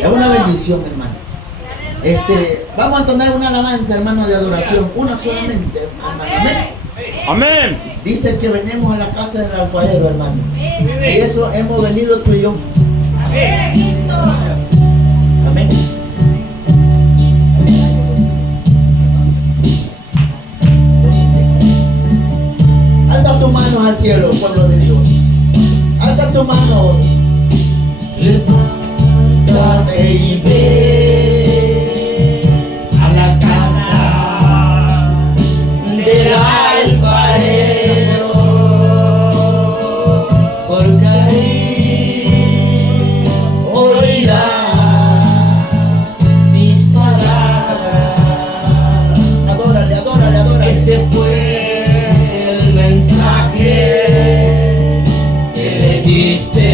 Es una bendición, hermano. Vamos a entonar una alabanza, hermano, de adoración. Una solamente, hermano. Amén. Amén. Dice que venimos a la casa del alfarero, hermano. Y eso hemos venido tú y yo. Amén. Alza tus manos al cielo, pueblo de Dios. Alza tus manos. Levántate y ve a la casa del alfarero, porque ahí oirá mis palabras. Adórale, adórale, adórale. Este fue el mensaje que le diste.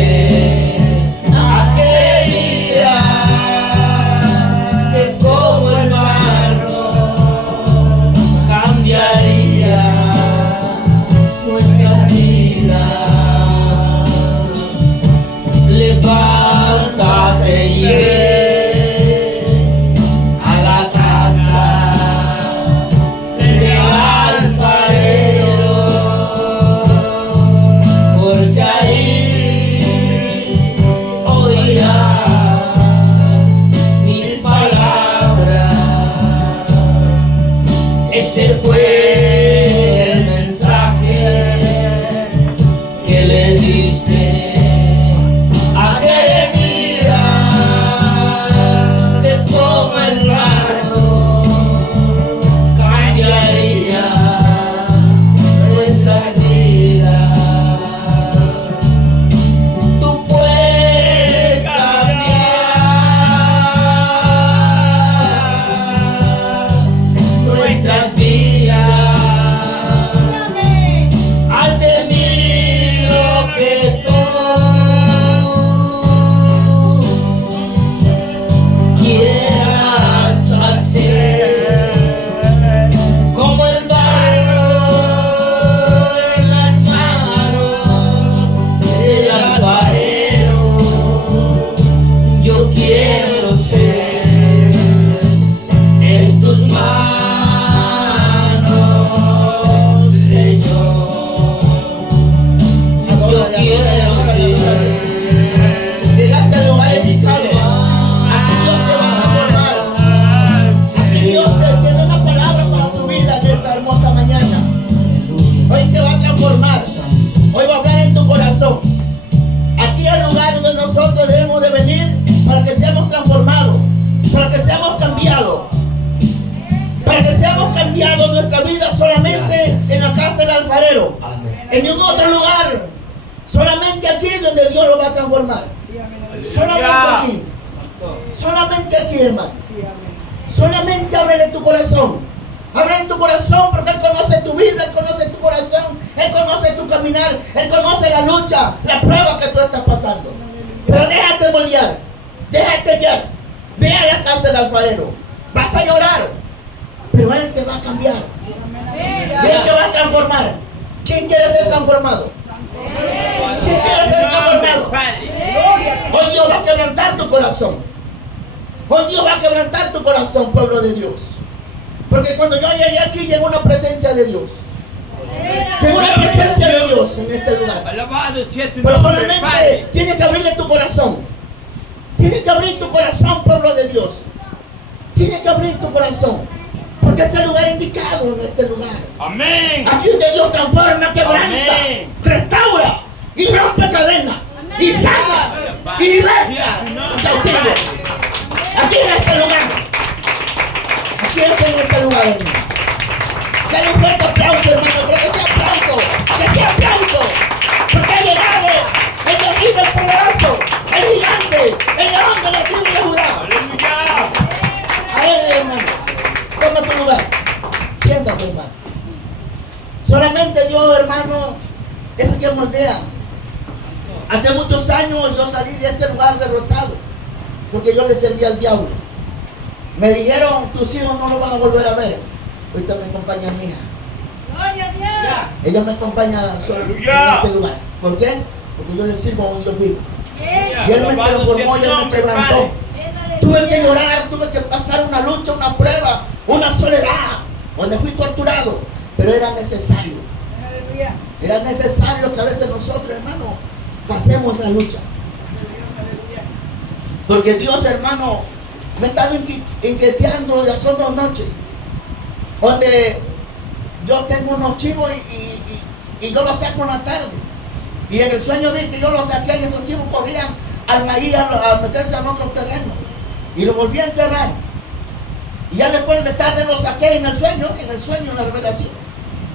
Levántate y ve a la casa del alfarero, porque ahí oirá mis palabras. Este fue el mensaje que le diste. Nuestra vida solamente en la casa del alfarero. En ningún otro lugar. Solamente aquí es donde Dios lo va a transformar. Solamente aquí. Solamente aquí, hermano. Solamente ábrele tu corazón. Ábrele tu corazón porque Él conoce tu vida, Él conoce tu corazón, Él conoce tu caminar, Él conoce la lucha, la prueba que tú estás pasando. Pero déjate moldear, déjate guiar. Ve a la casa del alfarero. Vas a llorar, pero Él te va a cambiar. Él te va a transformar. ¿Quién quiere ser transformado? ¿Quién quiere ser transformado? Hoy Dios va a quebrantar tu corazón. Hoy Dios va a quebrantar tu corazón, pueblo de Dios. Porque cuando yo llegué aquí, llegó una presencia de Dios. Llegó una presencia de Dios en este lugar. Pero solamente tienes que abrirle tu corazón. Tienes que abrir tu corazón, pueblo de Dios. Tienes que abrir tu corazón. Porque es el lugar indicado en este lugar. Amén. Aquí donde Dios transforma, quebranta, restaura y rompe cadenas. Y sana y liberta un cautivo. Aquí en este lugar. Aquí es en este lugar, hermano. Dale un fuerte aplauso, hermano. Pero que sea aplauso. Que sea aplauso. Porque ha llegado el Dios vivo, el poderoso, el gigante, el león de la tribu de Judá. Aleluya. A Él, hermano. Toma tu lugar. Siéntate, hermano. Solamente Dios, hermano, es el que moldea. Hace muchos años yo salí de este lugar derrotado porque yo le servía al diablo. Me dijeron, tus hijos no los vas a volver a ver. Ahorita me acompaña mi hija. Gloria a Dios. Ella me acompaña solo en este lugar. ¿Por qué? Porque yo le sirvo a un Dios vivo. Y Él me transformó y Él me quebrantó. tuve que llorar, tuve que pasar una lucha, una prueba, una soledad, donde fui torturado, pero era necesario. Aleluya. Era necesario que a veces nosotros, hermano, pasemos esa lucha. Aleluya. Porque Dios, hermano, me estaba inquietando, ya son 2 noches, donde yo tengo unos chivos y yo los saco en la tarde. Y en el sueño vi que yo los saqué y esos chivos corrían al maíz a meterse en otro terreno. Y lo volví a encerrar. Y ya después de tarde los saqué en el sueño, en la revelación.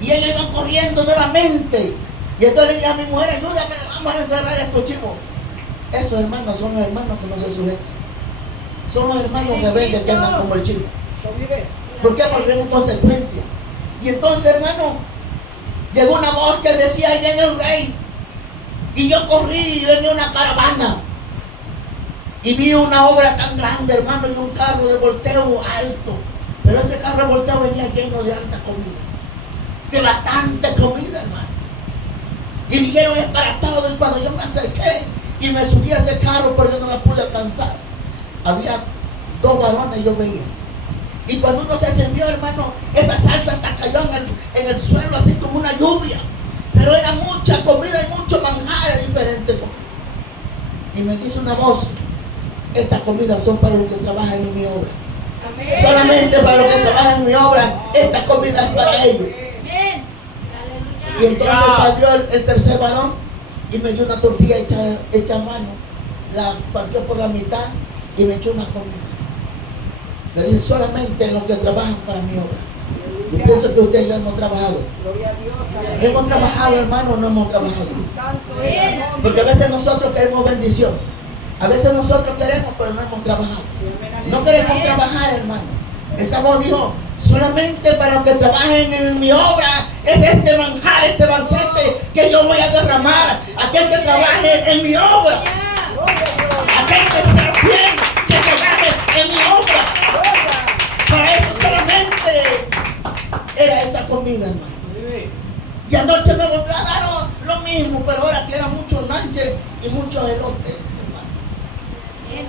Y ellos iban corriendo nuevamente. Y entonces le dije a mi mujer, ayúdame, vamos a encerrar a estos chivos. Esos hermanos son los hermanos que no se sujetan. Son los hermanos rebeldes que andan como el chivo. ¿Por qué? Porque tienen consecuencias. Y entonces, hermano, llegó una voz que decía, ahí viene el rey. Y yo corrí y venía una caravana. Y vi una obra tan grande, hermano, y un carro de volteo alto. Pero ese carro de volteo venía lleno de alta comida. De bastante comida, hermano. Y dijeron, es para todo. Y cuando yo me acerqué y me subí a ese carro, pero yo no la pude alcanzar. Había 2 varones, yo veía. Y cuando uno se sirvió, hermano, esa salsa hasta cayó en el suelo, así como una lluvia. Pero era mucha comida y mucho manjar de diferente comida. Y me dice una voz, estas comidas son para los que trabajan en mi obra. Amén. Solamente para los que trabajan en mi obra, esta comida es para ellos. Amén. Y entonces salió el tercer varón y me dio una tortilla hecha a mano. La partió por la mitad y me echó una comida. Le dije, solamente en los que trabajan para mi obra. Yo pienso que usted y yo hemos trabajado. Gloria a Dios. Aleluya. ¿Hemos trabajado, hermano, o no hemos trabajado? Santo es el nombre. Porque a veces nosotros queremos bendición. A veces nosotros queremos, pero no hemos trabajado. No queremos trabajar, hermano. Esa voz dijo, solamente para los que trabajen en mi obra es este manjar, este banquete que yo voy a derramar. Aquel que trabaje en mi obra. Aquel que sea fiel, que trabaje en mi obra. Para eso solamente era esa comida, hermano. Y anoche me volvió a dar lo mismo, pero ahora que era mucho lanche y mucho elote, hermano.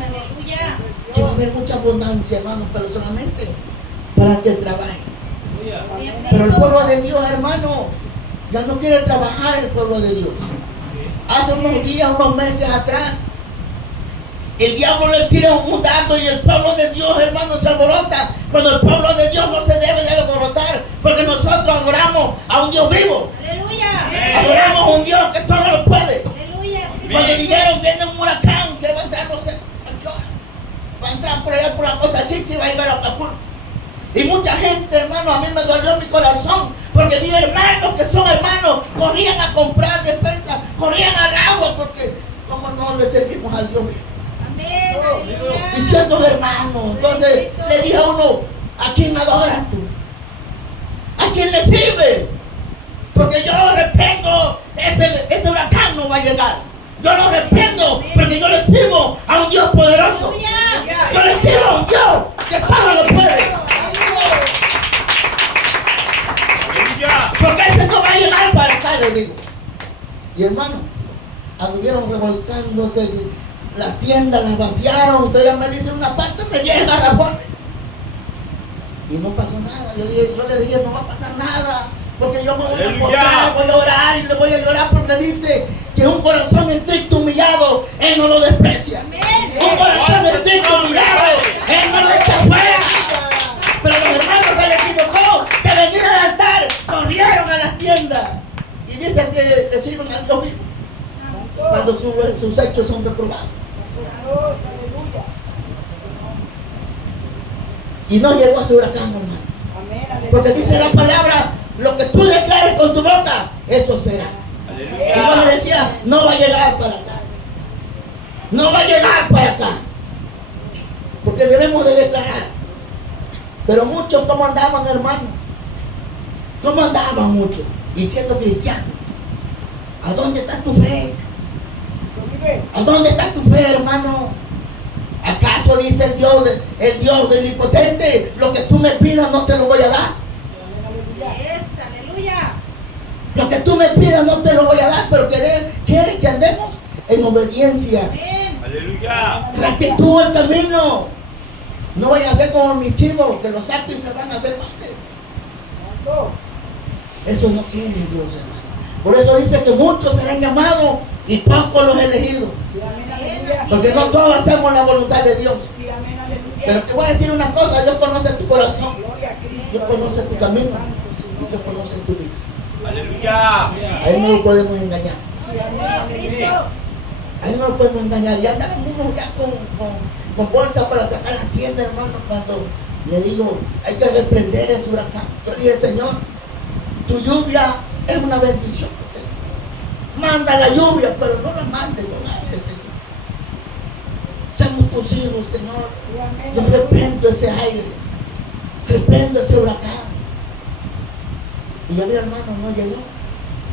Aleluya. Que va a haber mucha abundancia, hermano, pero solamente para que trabaje. Pero el pueblo de Dios, hermano, ya no quiere trabajar el pueblo de Dios. Hace unos días, unos meses atrás, el diablo le tira un dardo y el pueblo de Dios, hermano, se alborota. Cuando el pueblo de Dios no se debe de alborotar, porque nosotros adoramos a un Dios vivo. Aleluya. Adoramos a un Dios que todo lo puede. Aleluya. Cuando dijeron, viene un huracán que va a entrar, no sé a qué hora, va a entrar por allá por la Costa Chica y va a llegar a Acapulco. Y mucha gente, hermano, a mí me dolió mi corazón, porque mis hermanos que son hermanos corrían a comprar despensas, corrían al agua, porque como no le servimos al Dios vivo. Amén. Aleluya. Y siendo hermanos, entonces le dije a uno, ¿a quién adoras tú? ¿A quién le sirves? Porque yo reprendo, ese huracán no va a llegar. Yo lo reprendo porque yo le sirvo a un Dios poderoso. Aleluya. Yo le sirvo a un Dios que todo lo puede. Porque ese no va a llegar para acá, le digo. Y hermano, anduvieron revolcándose, las tiendas las vaciaron, y todavía me dicen una parte me llega rapones. Y no pasó nada. Yo le dije, no va a pasar nada, porque yo me voy a acordar, voy a orar y le voy a llorar, porque dice que un corazón estricto humillado, Él no lo desprecia. Un corazón estricto humillado, Él no lo echa fuera. Pero los hermanos se les equivocó de venir al altar, corrieron a las tiendas y dicen que le sirven al Dios vivo cuando sus hechos son reprobados. Y no llegó a su huracán, hermano. Porque dice la palabra, lo que tú declares con tu boca, eso será. Y yo le decía, no va a llegar para acá. No va a llegar para acá. Porque debemos de declarar. Pero muchos, ¿cómo andaban, hermano? ¿Cómo andaban muchos? Y siendo cristianos. ¿A dónde está tu fe? ¿A dónde está tu fe, hermano? ¿Acaso dice el Dios del Omnipotente, lo que tú me pidas no te lo voy a dar? Aleluya. Lo que tú me pidas no te lo voy a dar, pero quiere que andemos en obediencia. Amén. Aleluya. Rectitud el camino. No vayan a ser como mis chivos, que los saco y se van a hacer males. Eso no quiere Dios, hermano. Por eso dice que muchos serán llamados y pocos los elegidos. Sí, amén, aleluya. Porque no todos hacemos la voluntad de Dios. Sí, amén, aleluya. Pero te voy a decir una cosa, Dios conoce tu corazón, Gloria a Cristo. Dios conoce tu camino y Dios conoce tu vida. Aleluya. A Él no lo podemos engañar. Sí, amén, aleluya. A Él no lo podemos engañar. Y andaban unos ya con bolsa para sacar la tienda, hermano, cuando le digo, hay que reprender ese huracán. Yo dije, Señor, tu lluvia es una bendición, Señor. Manda la lluvia, pero no la mandes con aire, Señor. Somos tus hijos, Señor. Sí, amén, Yo aleluya. reprendo ese aire, reprendo ese huracán. Y ya mi hermano no llegó.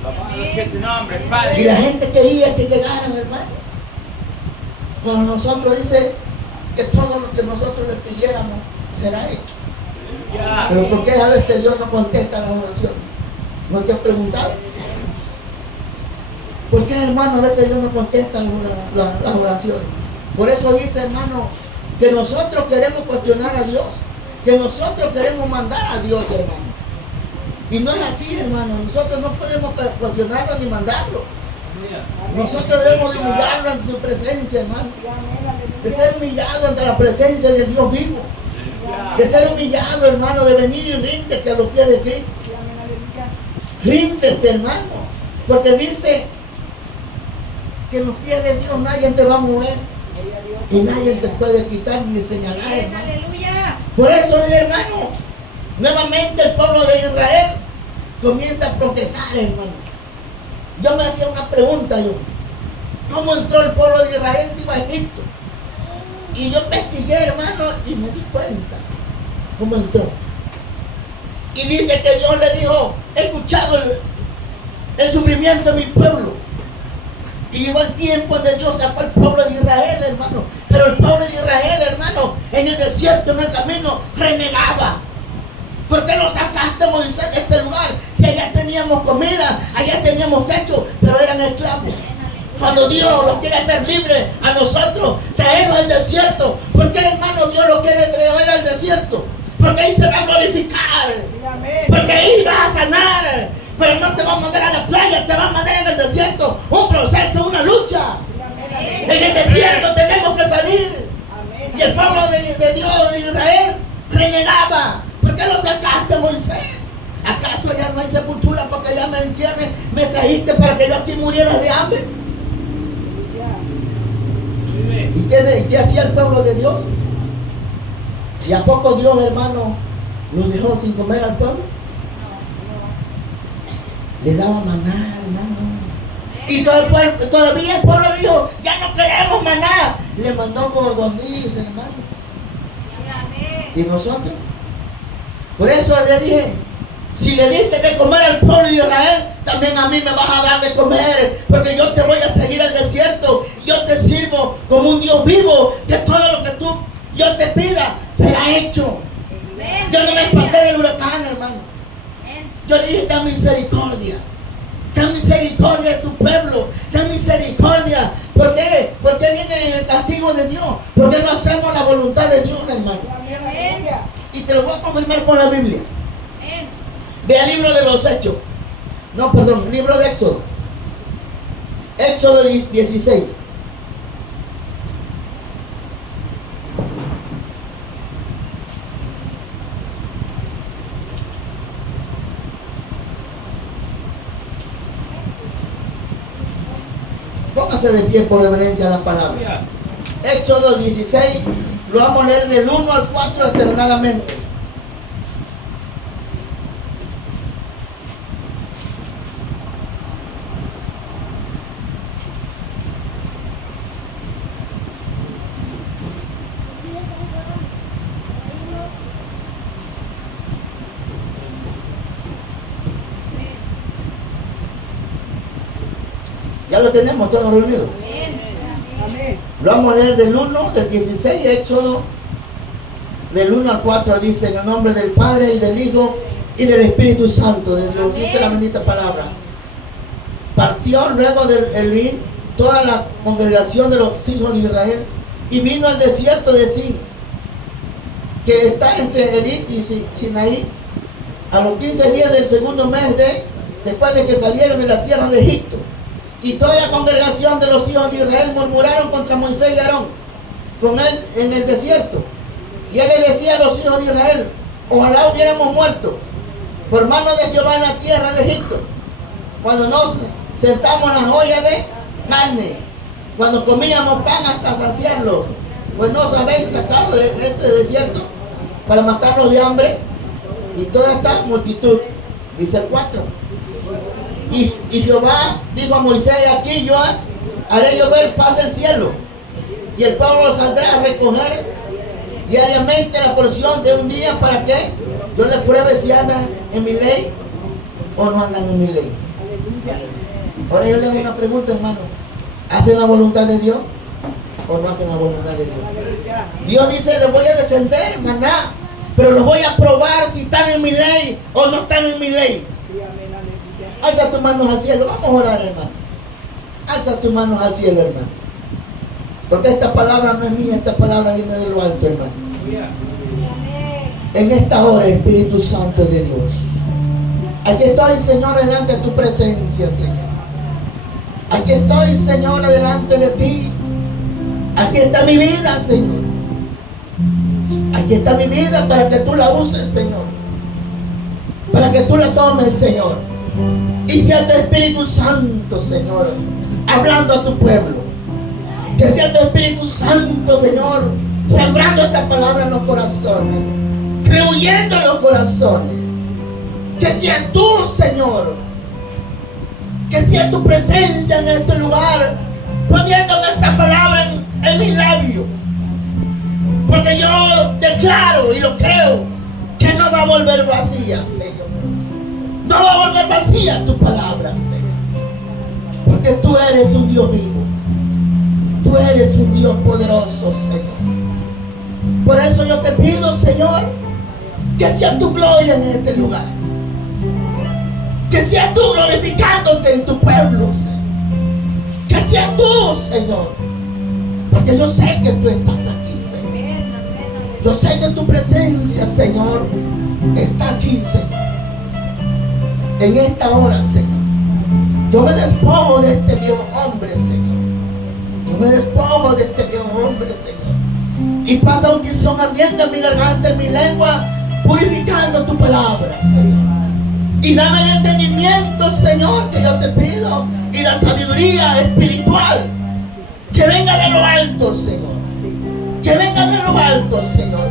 Alabado sea tu nombre, Y Padre. la gente quería que llegaran, hermano. Pero nosotros dice que todo lo que nosotros le pidiéramos será hecho. Aleluya. Pero ¿por qué a veces Dios no contesta las oraciones? ¿No te has preguntado? ¿Por qué, hermano, a veces Dios no contesta las oraciones? Por eso dice, hermano, que nosotros queremos cuestionar a Dios, que nosotros queremos mandar a Dios, hermano. Y no es así, hermano. Nosotros no podemos cuestionarlo ni mandarlo. Nosotros debemos de humillarlo ante su presencia, hermano. Sí, amén, aleluya. De ser humillado ante la presencia del Dios vivo. De ser humillado, hermano, de venir y ríndete a los pies de Cristo. Sí, amén, aleluya. Ríndete, hermano. Porque dice que en los pies de Dios nadie te va a mover. Gloria a Dios. Y nadie te puede quitar ni señalar, Amén, hermano. aleluya. Por eso, hermano, nuevamente el pueblo de Israel comienza a protestar, hermano. Yo me hacía una pregunta, yo. ¿Cómo entró el pueblo de Israel a Egipto? Y yo investigué, hermano, y me di cuenta cómo entró. Y dice que Dios le dijo, he escuchado el sufrimiento de mi pueblo. Y llegó el tiempo de Dios sacó al pueblo de Israel, hermano. Pero el pueblo de Israel, hermano, en el desierto, en el camino, renegaba. ¿Por qué lo sacaste, Moisés, de este lugar? Si allá teníamos comida, allá teníamos techo, pero eran esclavos. Cuando Dios los quiere hacer libres a nosotros, traerlos al desierto. ¿Por qué, hermano, Dios los quiere traer al desierto? Porque ahí se va a glorificar. Sí, amén. Porque ahí va a sanar. Pero no te va a mandar a la playa, te va a mandar en el desierto. Un proceso, una lucha. Sí, amén, aleluya. En el desierto tenemos que salir. Amén. Y el pueblo de Dios, de Israel, renegaba. ¿Por qué lo sacaste, Moisés? ¿Acaso allá no hay sepultura porque allá me entierren? ¿Me trajiste para que yo aquí muriera de hambre? Aleluya. ¿Y qué hacía el pueblo de Dios? ¿Y a poco Dios, hermano, los dejó sin comer al pueblo? Le daba maná, hermano. Y todavía el pueblo dijo, ya no queremos maná. Le mandó cordoniz, hermano. ¿Y nosotros? Por eso le dije, si le diste de comer al pueblo de Israel, también a mí me vas a dar de comer, porque yo te voy a seguir al desierto y yo te sirvo como un Dios vivo, que todo lo que yo te pida será hecho. Yo no me espanté del huracán, hermano. Yo le dije, ten misericordia de tu pueblo, ten misericordia. ¿Por qué? Porque viene el castigo de Dios, porque no hacemos la voluntad de Dios, hermano. Amén, aleluya. Y te lo voy a confirmar con la Biblia. Amén. Ve al libro de los Hechos. No, perdón, libro de Éxodo. Éxodo 16. Póngase de pie por reverencia a la palabra. Éxodo 16, lo vamos a leer del 1 al 4 alternadamente. Ya lo tenemos todos reunidos. Amén. Lo vamos a leer del 1, del 16, Éxodo, del 1 al 4, dice, en el nombre del Padre y del Hijo y del Espíritu Santo, lo dice la bendita palabra. Partió luego del Elín toda la congregación de los hijos de Israel y vino al desierto de Sin. que está entre Elí y Sinaí, a los 15 días del segundo mes después de que salieron de la tierra de Egipto. Y toda la congregación de los hijos de Israel murmuraron contra Moisés y Aarón con él en el desierto. Y él le decía a los hijos de Israel: ojalá hubiéramos muerto por mano de Jehová en la tierra de Egipto, cuando nos sentamos en las ollas de carne, cuando comíamos pan hasta saciarlos. Pues no os habéis sacado de este desierto para matarlos de hambre. Y toda esta multitud, dice el 4. Y Jehová dijo a Moisés: aquí yo haré llover pan del cielo, y el pueblo saldrá a recoger diariamente la porción de un día, para que yo les pruebe si andan en mi ley o no andan en mi ley. Ahora yo le hago una pregunta, hermano: ¿hacen la voluntad de Dios o no hacen la voluntad de Dios? Dios dice: les voy a descender maná, pero los voy a probar si están en mi ley o no están en mi ley. Alza tus manos al cielo. Vamos a orar, hermano. Alza tus manos al cielo, hermano. Porque esta palabra no es mía, esta palabra viene de lo alto, hermano. En esta hora, Espíritu Santo de Dios, aquí estoy, Señor, delante de tu presencia, Señor. Aquí estoy, Señor, delante de ti. Aquí está mi vida, Señor. Aquí está mi vida para que tú la uses, Señor. Para que tú la tomes, Señor. Y sea tu Espíritu Santo, Señor, hablando a tu pueblo. Que sea tu Espíritu Santo, Señor, sembrando esta palabra en los corazones, creyendo en los corazones. Que sea tú, Señor, que sea tu presencia en este lugar, poniéndome esta palabra en mis labios. Porque yo declaro y lo creo, que no va a volver vacía, Señor. No va a volver vacía tu palabra, Señor. Porque tú eres un Dios vivo. Tú eres un Dios poderoso, Señor. Por eso yo te pido, Señor, que sea tu gloria en este lugar. Que sea tú glorificándote en tu pueblo, Señor. Que sea tú, Señor. Porque yo sé que tú estás aquí, Señor. Yo sé que tu presencia, Señor, está aquí, Señor. En esta hora, Señor, yo me despojo de este viejo hombre, Señor. Yo me despojo de este viejo hombre, Señor. Y pasa un tizón ardiendo en mi garganta, en mi lengua, purificando tu palabra, Señor. Y dame el entendimiento, Señor, que yo te pido, y la sabiduría espiritual, que venga de lo alto, Señor. Que venga de lo alto, Señor.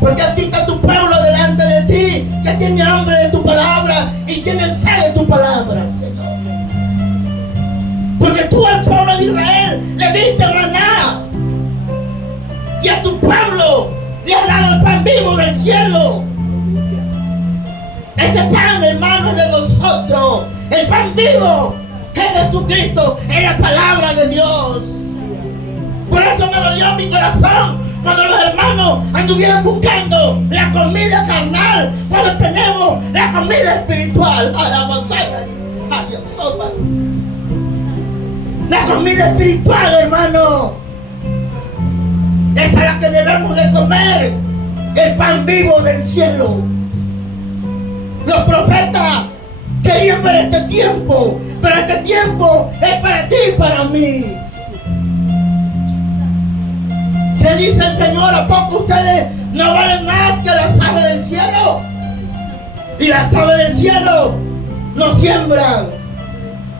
Porque aquí está tu pueblo delante de ti, que tiene hambre de tu palabra y tiene sed de tu palabra, Señor. Porque tú al pueblo de Israel le diste maná, y a tu pueblo le has dado el pan vivo del cielo. Ese pan, hermano, es de nosotros. El pan vivo es Jesucristo, es la palabra de Dios. Por eso me dolió mi corazón cuando los hermanos anduvieran buscando la comida carnal, cuando tenemos la comida espiritual. La comida espiritual, hermano, esa es la que debemos de comer, el pan vivo del cielo. Los profetas querían ver este tiempo, pero este tiempo es para ti y para mí. ¿Qué dice el Señor? ¿A poco ustedes no valen más que las aves del cielo? Y las aves del cielo no siembran,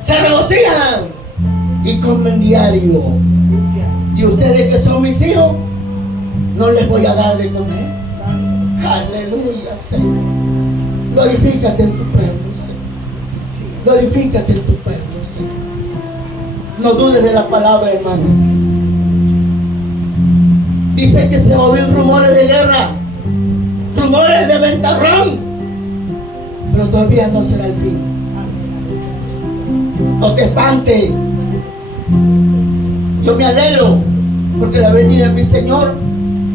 se regocijan y comen diario. Y ustedes que son mis hijos, no les voy a dar de comer. Aleluya, Señor. Glorifícate en tu pueblo, Señor. Glorifícate en tu pueblo, Señor. No dudes de la palabra, hermano. Dice que se oyen rumores de guerra, rumores de ventarrón, pero todavía no será el fin. No te espantes. Yo me alegro porque la venida de mi Señor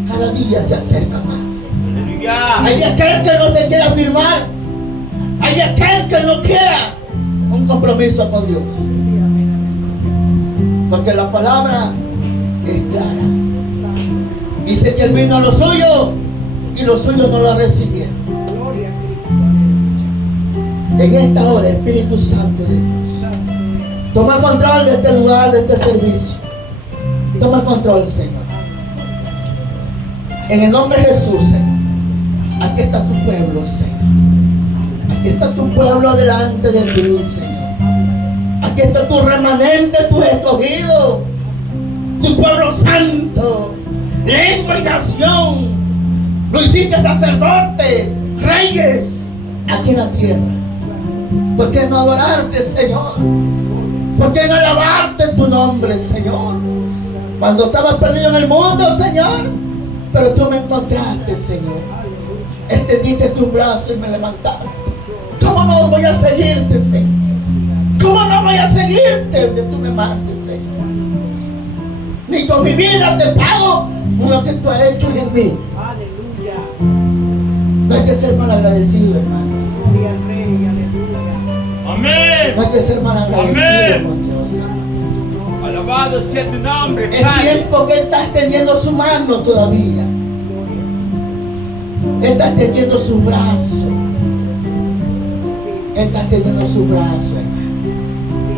cada día se acerca más. Hay aquel que no se quiera firmar, hay aquel que no quiera un compromiso con Dios, porque la palabra es clara. Dice que Él vino a lo suyo y los suyos no lo recibieron. Gloria a Cristo. En esta hora, Espíritu Santo de Dios, toma control de este lugar, de este servicio. Toma control, Señor. En el nombre de Jesús, Señor. Aquí está tu pueblo, Señor. Aquí está tu pueblo delante de ti, Señor. Aquí está tu remanente, tu escogido, tu pueblo santo, lengua y nación. Lo hiciste sacerdote, reyes aquí en la tierra. ¿Por qué no adorarte, Señor? ¿Por qué no alabarte en tu nombre, Señor? Cuando estaba perdido en el mundo, Señor, pero tú me encontraste, Señor. Extendiste tus brazos y me levantaste. ¿Cómo no voy a seguirte, Señor? ¿Cómo no voy a seguirte donde tú me mandes, Señor? Ni con mi vida te pago lo que tú has hecho en mí. Aleluya. No hay que ser mal agradecido, hermano. Gloria al Rey. Aleluya. Amén. No hay que ser mal agradecido Amén. con Dios. Alabado sea tu nombre, Es Padre. tiempo que Él está extendiendo su mano todavía. Él está extendiendo su brazo. Él está extendiendo su brazo, hermano.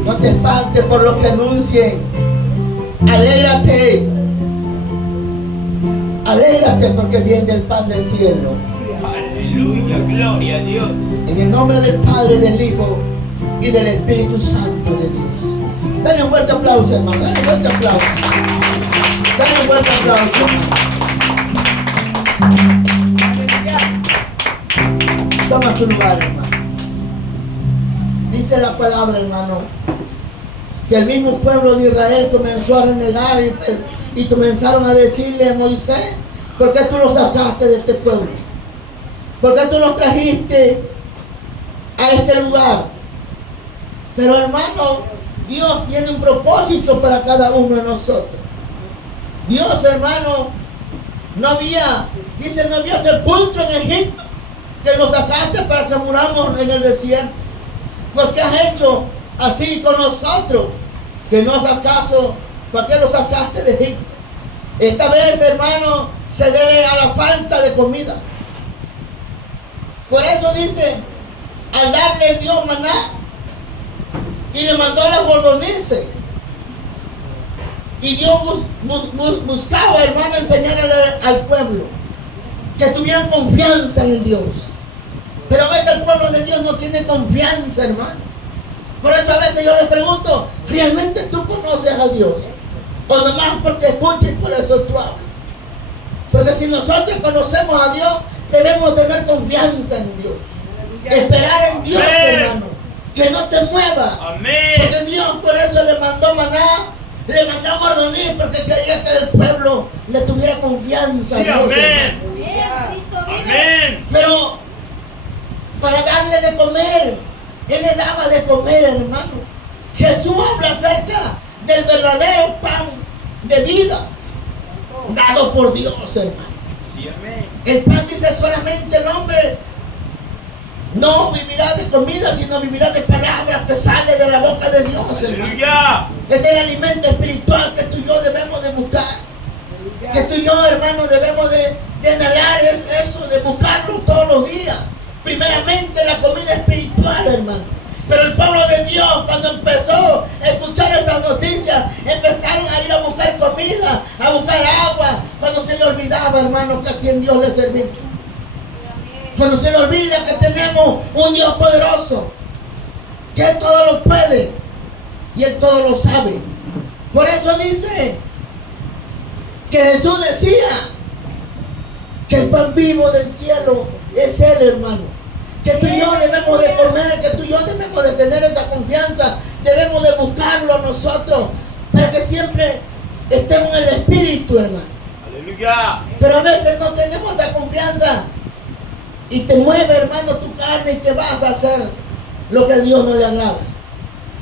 No te espantes por lo que anuncien. Alégrate. Alégrate porque viene el pan del cielo. Aleluya, gloria a Dios. En el nombre del Padre, del Hijo y del Espíritu Santo de Dios. Dale un fuerte aplauso, hermano. Dale un fuerte aplauso. Dale un fuerte aplauso, hermano. Toma tu lugar, hermano. Dice la palabra, hermano, que el mismo pueblo de Israel comenzó a renegar y comenzaron a decirle a Moisés: ¿por qué tú lo sacaste de este pueblo? ¿Por qué tú lo trajiste a este lugar? Pero, hermano, Dios tiene un propósito para cada uno de nosotros. Dios, hermano, no había sepulcro en Egipto, que nos sacaste para que muramos en el desierto. ¿Por qué has hecho así con nosotros? Que no hagas caso. ¿Para qué lo sacaste de Egipto? Esta vez, hermano, se debe a la falta de comida. Por eso dice, al darle Dios maná, y le mandó las gordoneces. Y Dios buscaba, hermano, enseñarle al pueblo que tuvieran confianza en Dios. Pero a veces el pueblo de Dios no tiene confianza, hermano. Por eso a veces yo les pregunto: ¿realmente tú conoces a Dios? O nomás porque escuchas y por eso tú hablas. Porque si nosotros conocemos a Dios, debemos tener confianza en Dios. Esperar en Dios, hermano. Que no te mueva. Amén. Porque Dios por eso le mandó maná, le mandó gordoní, porque quería que el pueblo le tuviera confianza. Sí, a Dios, amén. Amén. pero para darle de comer, Él le daba de comer, hermano. Jesús habla acerca del verdadero pan de vida dado por Dios, hermano. Sí, amén. El pan dice: solamente el hombre no vivirá de comida, sino vivirá de palabras que sale de la boca de Dios, hermano. Aleluya. Es el alimento espiritual que tú y yo debemos de buscar. Que tú y yo, hermano, debemos de anhelar, es eso, de buscarlo todos los días. Primeramente la comida espiritual, hermano. Pero el pueblo de Dios, cuando empezó a escuchar esas noticias, empezaron a ir a buscar comida, a buscar agua, cuando se le olvidaba, hermano, que a quien Dios le servía. Cuando se le olvida que tenemos un Dios poderoso, que Él todo lo puede y Él todo lo sabe. Por eso dice que Jesús decía que el pan vivo del cielo es Él, hermano. Que tú y yo debemos de comer, que tú y yo debemos de tener esa confianza, debemos de buscarlo nosotros, para que siempre estemos en el Espíritu, hermano. Aleluya. Pero a veces no tenemos esa confianza y te mueve, hermano, tu carne y te vas a hacer lo que a Dios no le agrada.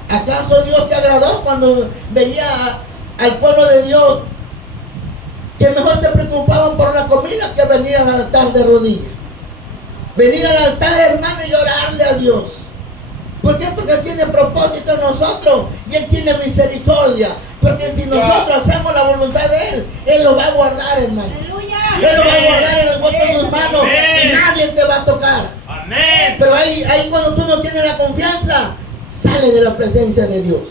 ¿Acaso Dios se agradó cuando veía al pueblo de Dios que mejor se preocupaban por la comida que venían al altar de rodillas? Venir al altar, hermano, y orarle a Dios. ¿Por qué? Porque Él tiene propósito en nosotros y Él tiene misericordia. Porque si nosotros hacemos la voluntad de Él, Él lo va a guardar, hermano. Aleluya. Él lo va a guardar en el hueco de sus manos. te va a tocar. Amén. Pero ahí cuando tú no tienes la confianza, sale de la presencia de Dios.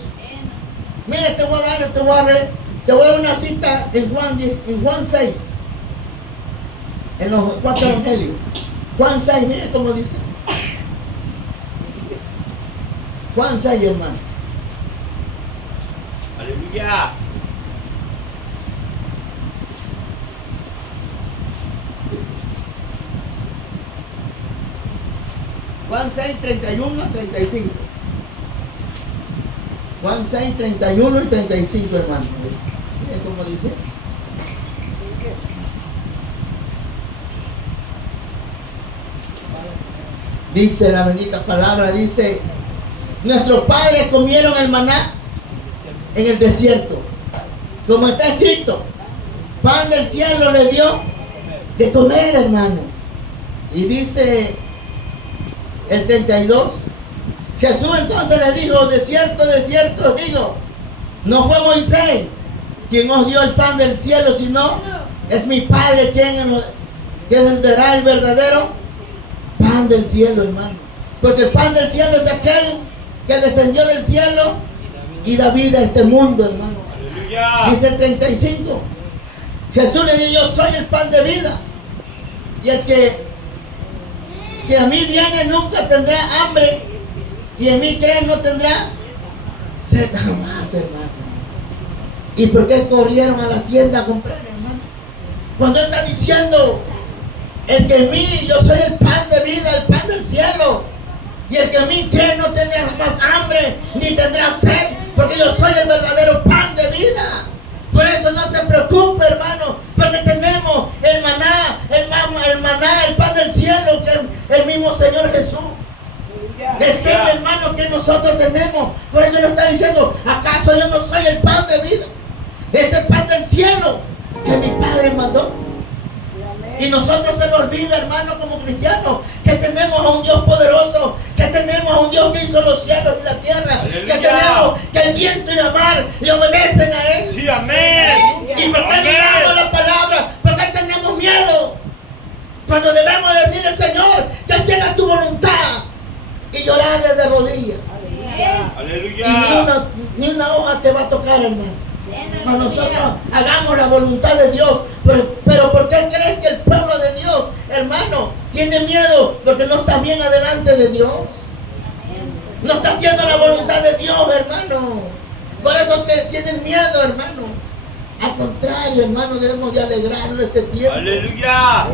Mira, te voy a dar una cita en Juan 6. En los 4 evangelios. Juan 6, mire cómo dice. Juan 6, hermano. Aleluya. Juan 6, 31 a 35. Juan 6, 31 y 35, hermano. Mire cómo dice. Dice la bendita palabra, dice: nuestros padres comieron el maná en el desierto, como está escrito, pan del cielo le dio de comer, hermano. Y dice el 32, Jesús entonces les dijo: de cierto os digo, no fue Moisés quien os dio el pan del cielo, sino es mi Padre quien les dará el verdadero pan del cielo, hermano. Porque el pan del cielo es aquel que descendió del cielo y da vida a este mundo, hermano. Aleluya. Dice el 35, Jesús le dijo: yo soy el pan de vida, y el que a mí viene nunca tendrá hambre, y en mí cree no tendrá sed jamás, hermano. ¿Y por qué corrieron a la tienda a comprar, hermano? Cuando está diciendo: el que en mí, yo soy el pan de vida, el pan del cielo, y el que en mí cree no tendrá más hambre ni tendrá sed, porque yo soy el verdadero pan de vida. Por eso no te preocupes, hermano, porque tenemos el maná, el pan del cielo, que el mismo Señor Jesús. Es el hermano que nosotros tenemos. Por eso le está diciendo: ¿acaso yo no soy el pan de vida? Ese pan del cielo que mi Padre mandó. Y nosotros se nos olvida, hermano, como cristianos, que tenemos a un Dios poderoso, que tenemos a un Dios que hizo los cielos y la tierra, Aleluya. que tenemos que el viento y la mar le obedecen a Él. Sí, amén. ¿Y por qué Amén. dudamos la palabra? ¿Por qué tenemos miedo? Cuando debemos decirle: Señor, que se haga tu voluntad, y llorarle de rodillas. Y Aleluya. ni una hoja te va a tocar, hermano. Cuando nosotros hagamos la voluntad de Dios. Pero ¿por qué crees que el pueblo de Dios, hermano, tiene miedo? Porque no está bien adelante de Dios. No está haciendo la voluntad de Dios, hermano. Por eso tienen miedo, hermano. Al contrario, hermano, debemos de alegrarnos de este tiempo. Aleluya.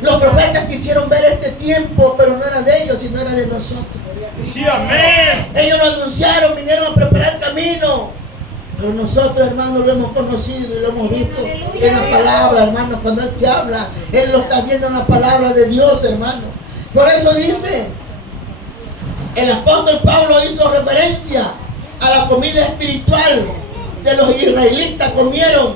Los profetas quisieron ver este tiempo, pero no era de ellos, sino era de nosotros. Sí, amén. Ellos lo anunciaron, vinieron a preparar camino. Pero nosotros, hermanos, lo hemos conocido y lo hemos visto en la palabra, hermano. Cuando Él te habla, Él lo está viendo en la palabra de Dios, hermano. Por eso dice, el apóstol Pablo hizo referencia a la comida espiritual de los israelitas. Comieron.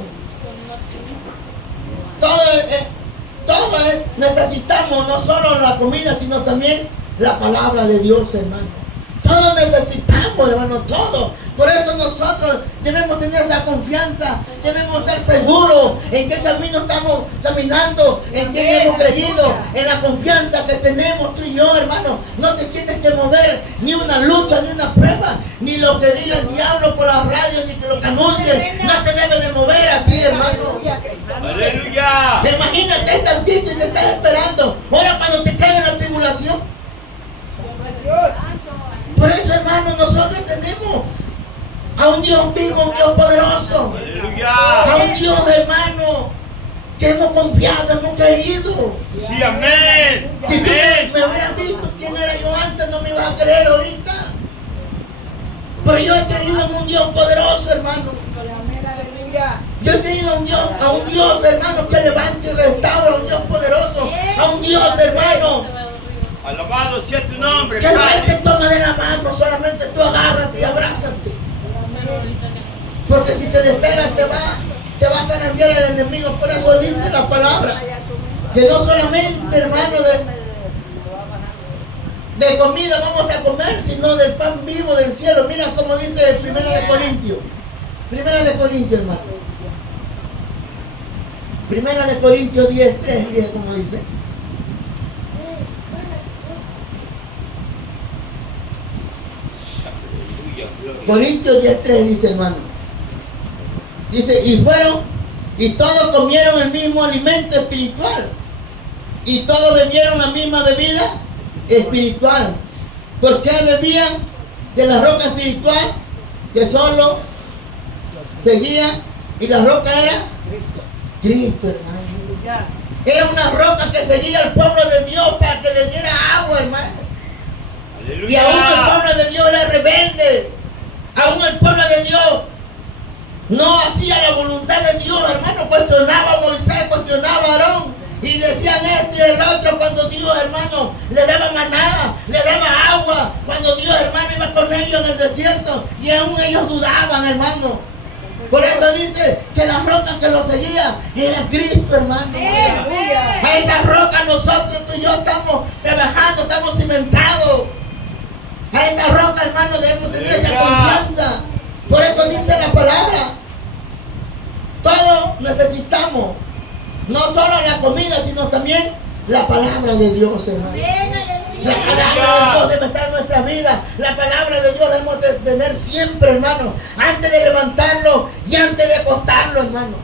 Todos necesitamos no solo la comida, sino también la palabra de Dios, hermano. Todos necesitamos, hermano, todos. Por eso nosotros debemos tener esa confianza, debemos estar seguros en qué camino estamos caminando, en quién hemos creído, en la confianza que tenemos tú y yo, hermano. No te tienes que mover ni una lucha, ni una prueba, ni lo que diga el diablo por la radio, ni lo que anuncie. No te debe de mover a ti, hermano. Aleluya. Imagínate tantito y te estás esperando. Ahora cuando te caiga la tribulación. Por eso, hermano, nosotros tenemos a un Dios vivo, un Dios poderoso. Aleluya. A un Dios, hermano, que hemos confiado, hemos creído. Sí, amén. Si tú Amén. me hubieras visto quién era yo antes, no me ibas a creer ahorita. Pero yo he creído en un Dios poderoso, hermano. Yo he creído a un Dios, hermano, que levante y restaura, a un Dios poderoso, a un Dios, hermano, Alabado sea tu nombre, que no te Padre. toma de la mano, solamente tú agárrate y abrázate. Porque si te despegas te va a zarandear el enemigo. Por eso dice la palabra que no solamente, hermano, de comida vamos a comer, sino del pan vivo del cielo. Mira cómo dice Primera de Corintios, hermano. Primera de Corintios 10:3, dice como dice. Corintios 10:3 dice, hermano. Dice, y todos comieron el mismo alimento espiritual. Y todos bebieron la misma bebida espiritual. ¿Por qué bebían de la roca espiritual? Que solo seguía, y la roca era Cristo, hermano. Era una roca que seguía al pueblo de Dios para que le diera agua, hermano. Y aún el pueblo de Dios era rebelde. Aún el pueblo de Dios no hacía la voluntad de Dios, hermano. Cuestionaba a Moisés, cuestionaba a Aarón. Y decían esto y el otro cuando Dios, hermano, le daba maná, le daba agua. Cuando Dios, hermano, iba con ellos en el desierto. Y aún ellos dudaban, hermano. Por eso dice que la roca que lo seguía era Cristo, hermano. A esa roca nosotros, tú y yo, estamos trabajando, estamos cimentados. A esa roca, hermano, debemos tener esa confianza. Por eso dice la palabra. Todos necesitamos no solo la comida, sino también la palabra de Dios, hermano. La palabra de Dios debe estar en nuestra vida. La palabra de Dios debemos de tener siempre, hermano. Antes de levantarlo y antes de acostarlo, hermano.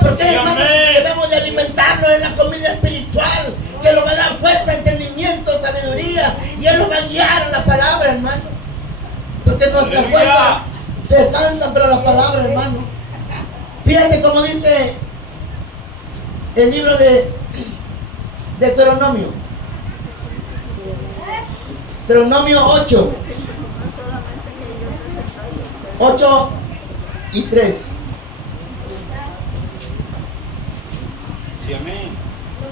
Porque, hermano, debemos de alimentarlo en la comida espiritual, que nos va a dar fuerza, entendimiento, sabiduría, y Él nos va a guiar en la palabra, hermano. Porque nuestra fuerza se descansa, pero la palabra, hermano. Fíjate cómo dice el libro de Deuteronomio. Deuteronomio 8:3. Sí, amén.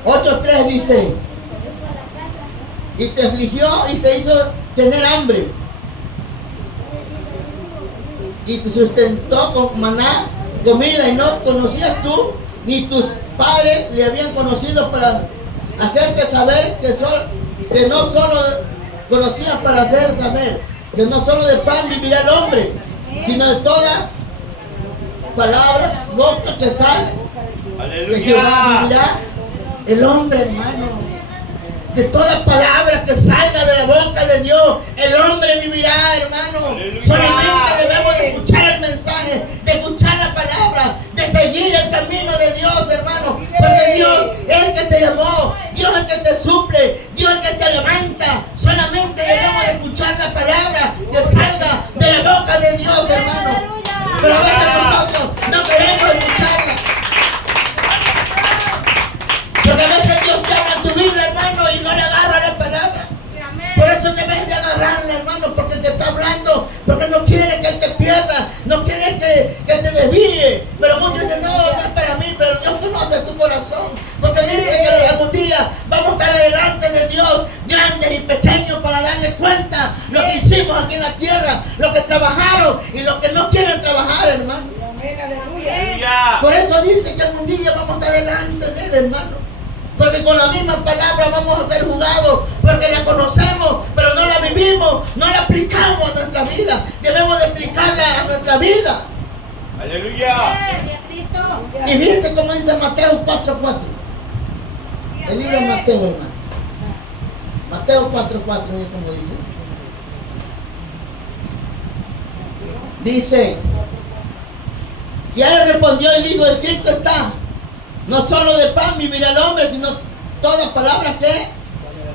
8:3 dice: y te afligió y te hizo tener hambre, y te sustentó con maná, comida, y no conocías tú ni tus padres le habían conocido, para hacerte saber que no solo conocías, para hacer saber que no solo de pan vivirá el hombre, sino de toda palabra, boca que sale de Jehová vivirá el hombre, hermano. De toda palabra que salga de la boca de Dios, el hombre vivirá, hermano. Aleluya. Solamente debemos de escuchar el mensaje, de escuchar la palabra, de seguir el camino de Dios, hermano. Porque Dios es el que te llamó, Dios es el que te suple, Dios es el que te levanta. Solamente debemos de escuchar la palabra que salga de la boca de Dios, hermano. Pero a veces nosotros no queremos escucharla. Porque a veces Dios te habla en tu vida, hermano, y no le agarra la palabra. Por eso debes de agarrarla, hermano, porque te está hablando, porque no quiere que te pierdas, no quiere que te desvíe. Pero muchos dicen, no, no es para mí, pero Dios conoce tu corazón. Porque dice que algún día vamos a estar delante de Dios, grandes y pequeños, para darle cuenta lo que hicimos aquí en la tierra, lo que trabajaron y lo que no quieren trabajar, hermano. Por eso dice que algún día vamos a estar delante de Él, hermano. Porque con la misma palabra vamos a ser juzgados, porque la conocemos, pero no la vivimos, no la aplicamos a nuestra vida. Debemos de aplicarla a nuestra vida. Aleluya. Y fíjense cómo dice Mateo 4:4. El libro de Mateo, hermano. Mateo 4:4, miren cómo dice. Dice, y él respondió y dijo, escrito está, no solo de pan vivirá el hombre, sino toda palabra que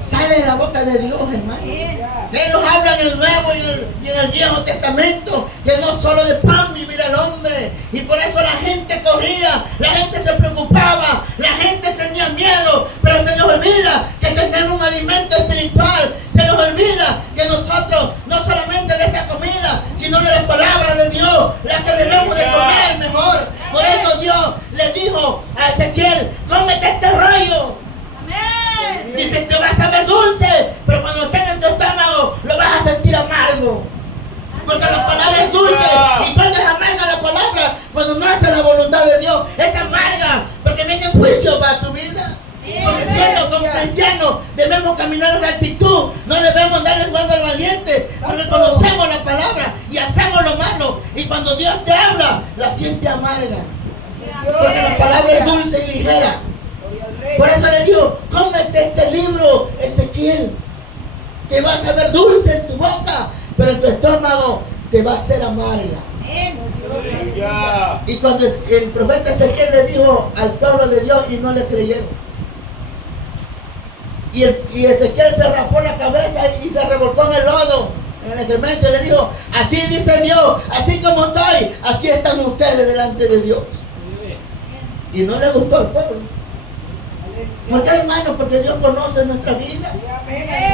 sale de la boca de Dios, hermano. Él nos habla en el Nuevo y en el Viejo Testamento, que no solo de pan vivirá el hombre. Y por eso la gente corría, la gente se preocupaba, la gente tenía miedo. Pero se nos olvida que tenemos un alimento espiritual. Se nos olvida que nosotros no solamente de esa comida, sino de la palabra de Dios, la que debemos de comer mejor. Por eso Dios le dijo a Ezequiel, cómete este rollo. Dice, te vas a ver dulce, pero cuando tenga en tu estómago lo vas a sentir amargo. Porque la palabra es dulce. ¿Y cuando es amarga la palabra? Cuando no hace la voluntad de Dios, es amarga, porque viene en juicio para tu vida. Porque siendo como cristianos debemos caminar en rectitud, no debemos darle cuenta al valiente, porque conocemos la palabra y hacemos lo malo. Y cuando Dios te habla, la siente amarga, porque la palabra es dulce y ligera. Por eso le digo, cómete este libro, Ezequiel. Te vas a ver dulce en tu boca, pero en tu estómago te va a hacer amarla. Aleluya. Y cuando el profeta Ezequiel le dijo al pueblo de Dios y no le creyeron. Y Ezequiel se rapó la cabeza y se revolcó en el lodo, en el excremento, y le dijo, así dice Dios, así como estoy, así están ustedes delante de Dios. Y no le gustó al pueblo. ¿Por qué, hermano? Porque Dios conoce nuestra vida.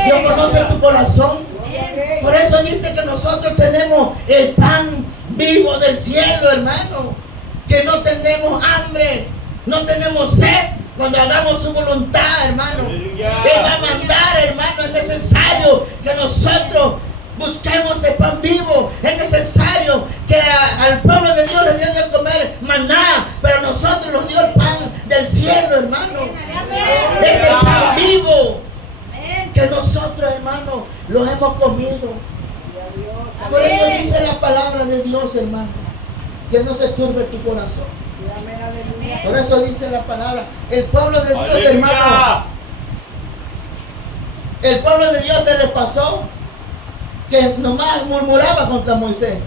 Dios conoce tu corazón. Por eso dice que nosotros tenemos el pan vivo del cielo, hermano. Que no tendremos hambre, no tenemos sed cuando hagamos su voluntad, hermano. Aleluya. Él va a mandar, hermano. Es necesario que nosotros busquemos el pan vivo. Es necesario que al pueblo de Dios le dio de comer maná, pero nosotros nos dio el pan del cielo, hermano. Es el pan vivo que nosotros, hermano, los hemos comido. Por eso dice la palabra de Dios, hermano, que no se turbe tu corazón. Por eso dice la palabra, el pueblo de Dios, hermano, Aleluya. el pueblo de Dios se le pasó que nomás murmuraba contra Moisés.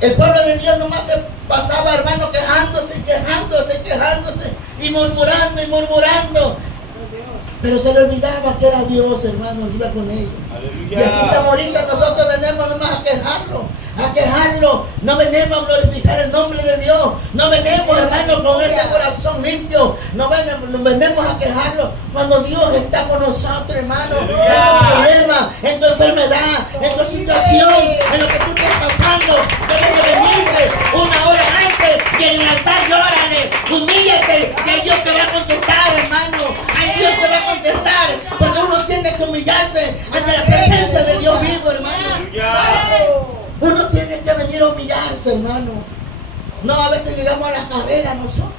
El pueblo de Dios nomás se pasaba, hermano, quejándose y murmurando. Pero se le olvidaba que era Dios, hermano, iba con ellos. Aleluya. Y así estamos ahorita, nosotros venimos nomás a quejarlo. No venimos a glorificar el nombre de Dios. No venimos, hermano, con ese corazón limpio. No venimos a quejarlo cuando Dios está con nosotros, hermano. En tu problema, en tu enfermedad, en tu situación, en lo que tú estás pasando. Debes de venirte una hora antes y en el altar llórale, humíllate, que Dios te va a contestar, hermano. Ay, Dios te va a contestar, porque uno tiene que humillarse ante la presencia de Dios vivo, hermano. Aleluya. Uno tiene que venir a humillarse, hermano. No, a veces llegamos a la carrera nosotros.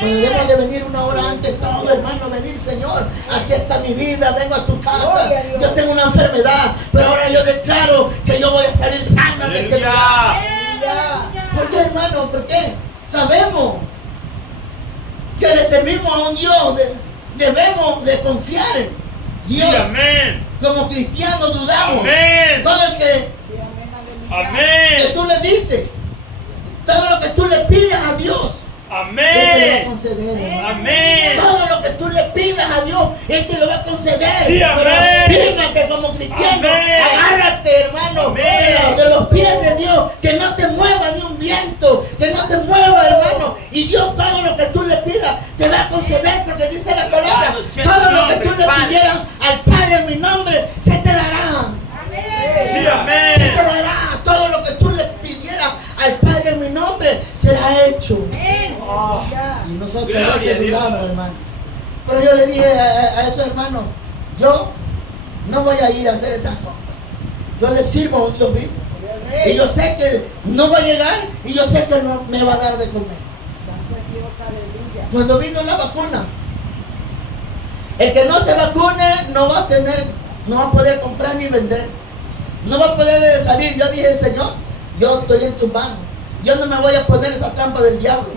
Pero debemos de venir una hora antes todo, hermano, venir, Señor, aquí está mi vida, vengo a tu casa. Yo tengo una enfermedad, pero ahora yo declaro que yo voy a salir sana de este lugar. ¿Por qué, hermano? ¿Por qué? Sabemos que le servimos a un Dios, debemos de confiar en Dios. Sí, amén. Como cristianos dudamos. Amén. Todo el que Amén. tú le dices, todo lo que tú le pides a Dios, Él te lo va a Amén. conceder, hermano. Amén. Todo lo que tú le pidas a Dios, Él te lo va a conceder. Sí, pero amén. fírmate como cristiano, Amén. agárrate, hermano, Amén. de los pies de Dios, que no te mueva ni un viento, que no te mueva, hermano. Y Dios todo lo que tú le pidas te va a conceder, porque dice la palabra, Alabado sea todo tu lo que nombre, tú le Padre. pidieras al Padre en mi nombre, se te dará. Sí, Se te amén. dará. Todo lo que tú le pidieras al Padre en mi nombre será hecho. Y nosotros Gloria a veces a Dios. dudamos, hermano. Pero yo le dije a esos hermanos, yo no voy a ir a hacer esas cosas. Yo le sirvo a un Dios vivo. Y yo sé que no va a llegar y yo sé que no me va a dar de comer. Cuando vino la vacuna, el que no se vacune no va a poder comprar ni vender. No va a poder salir. Yo dije, Señor, yo estoy en tus manos. Yo no me voy a poner esa trampa del diablo.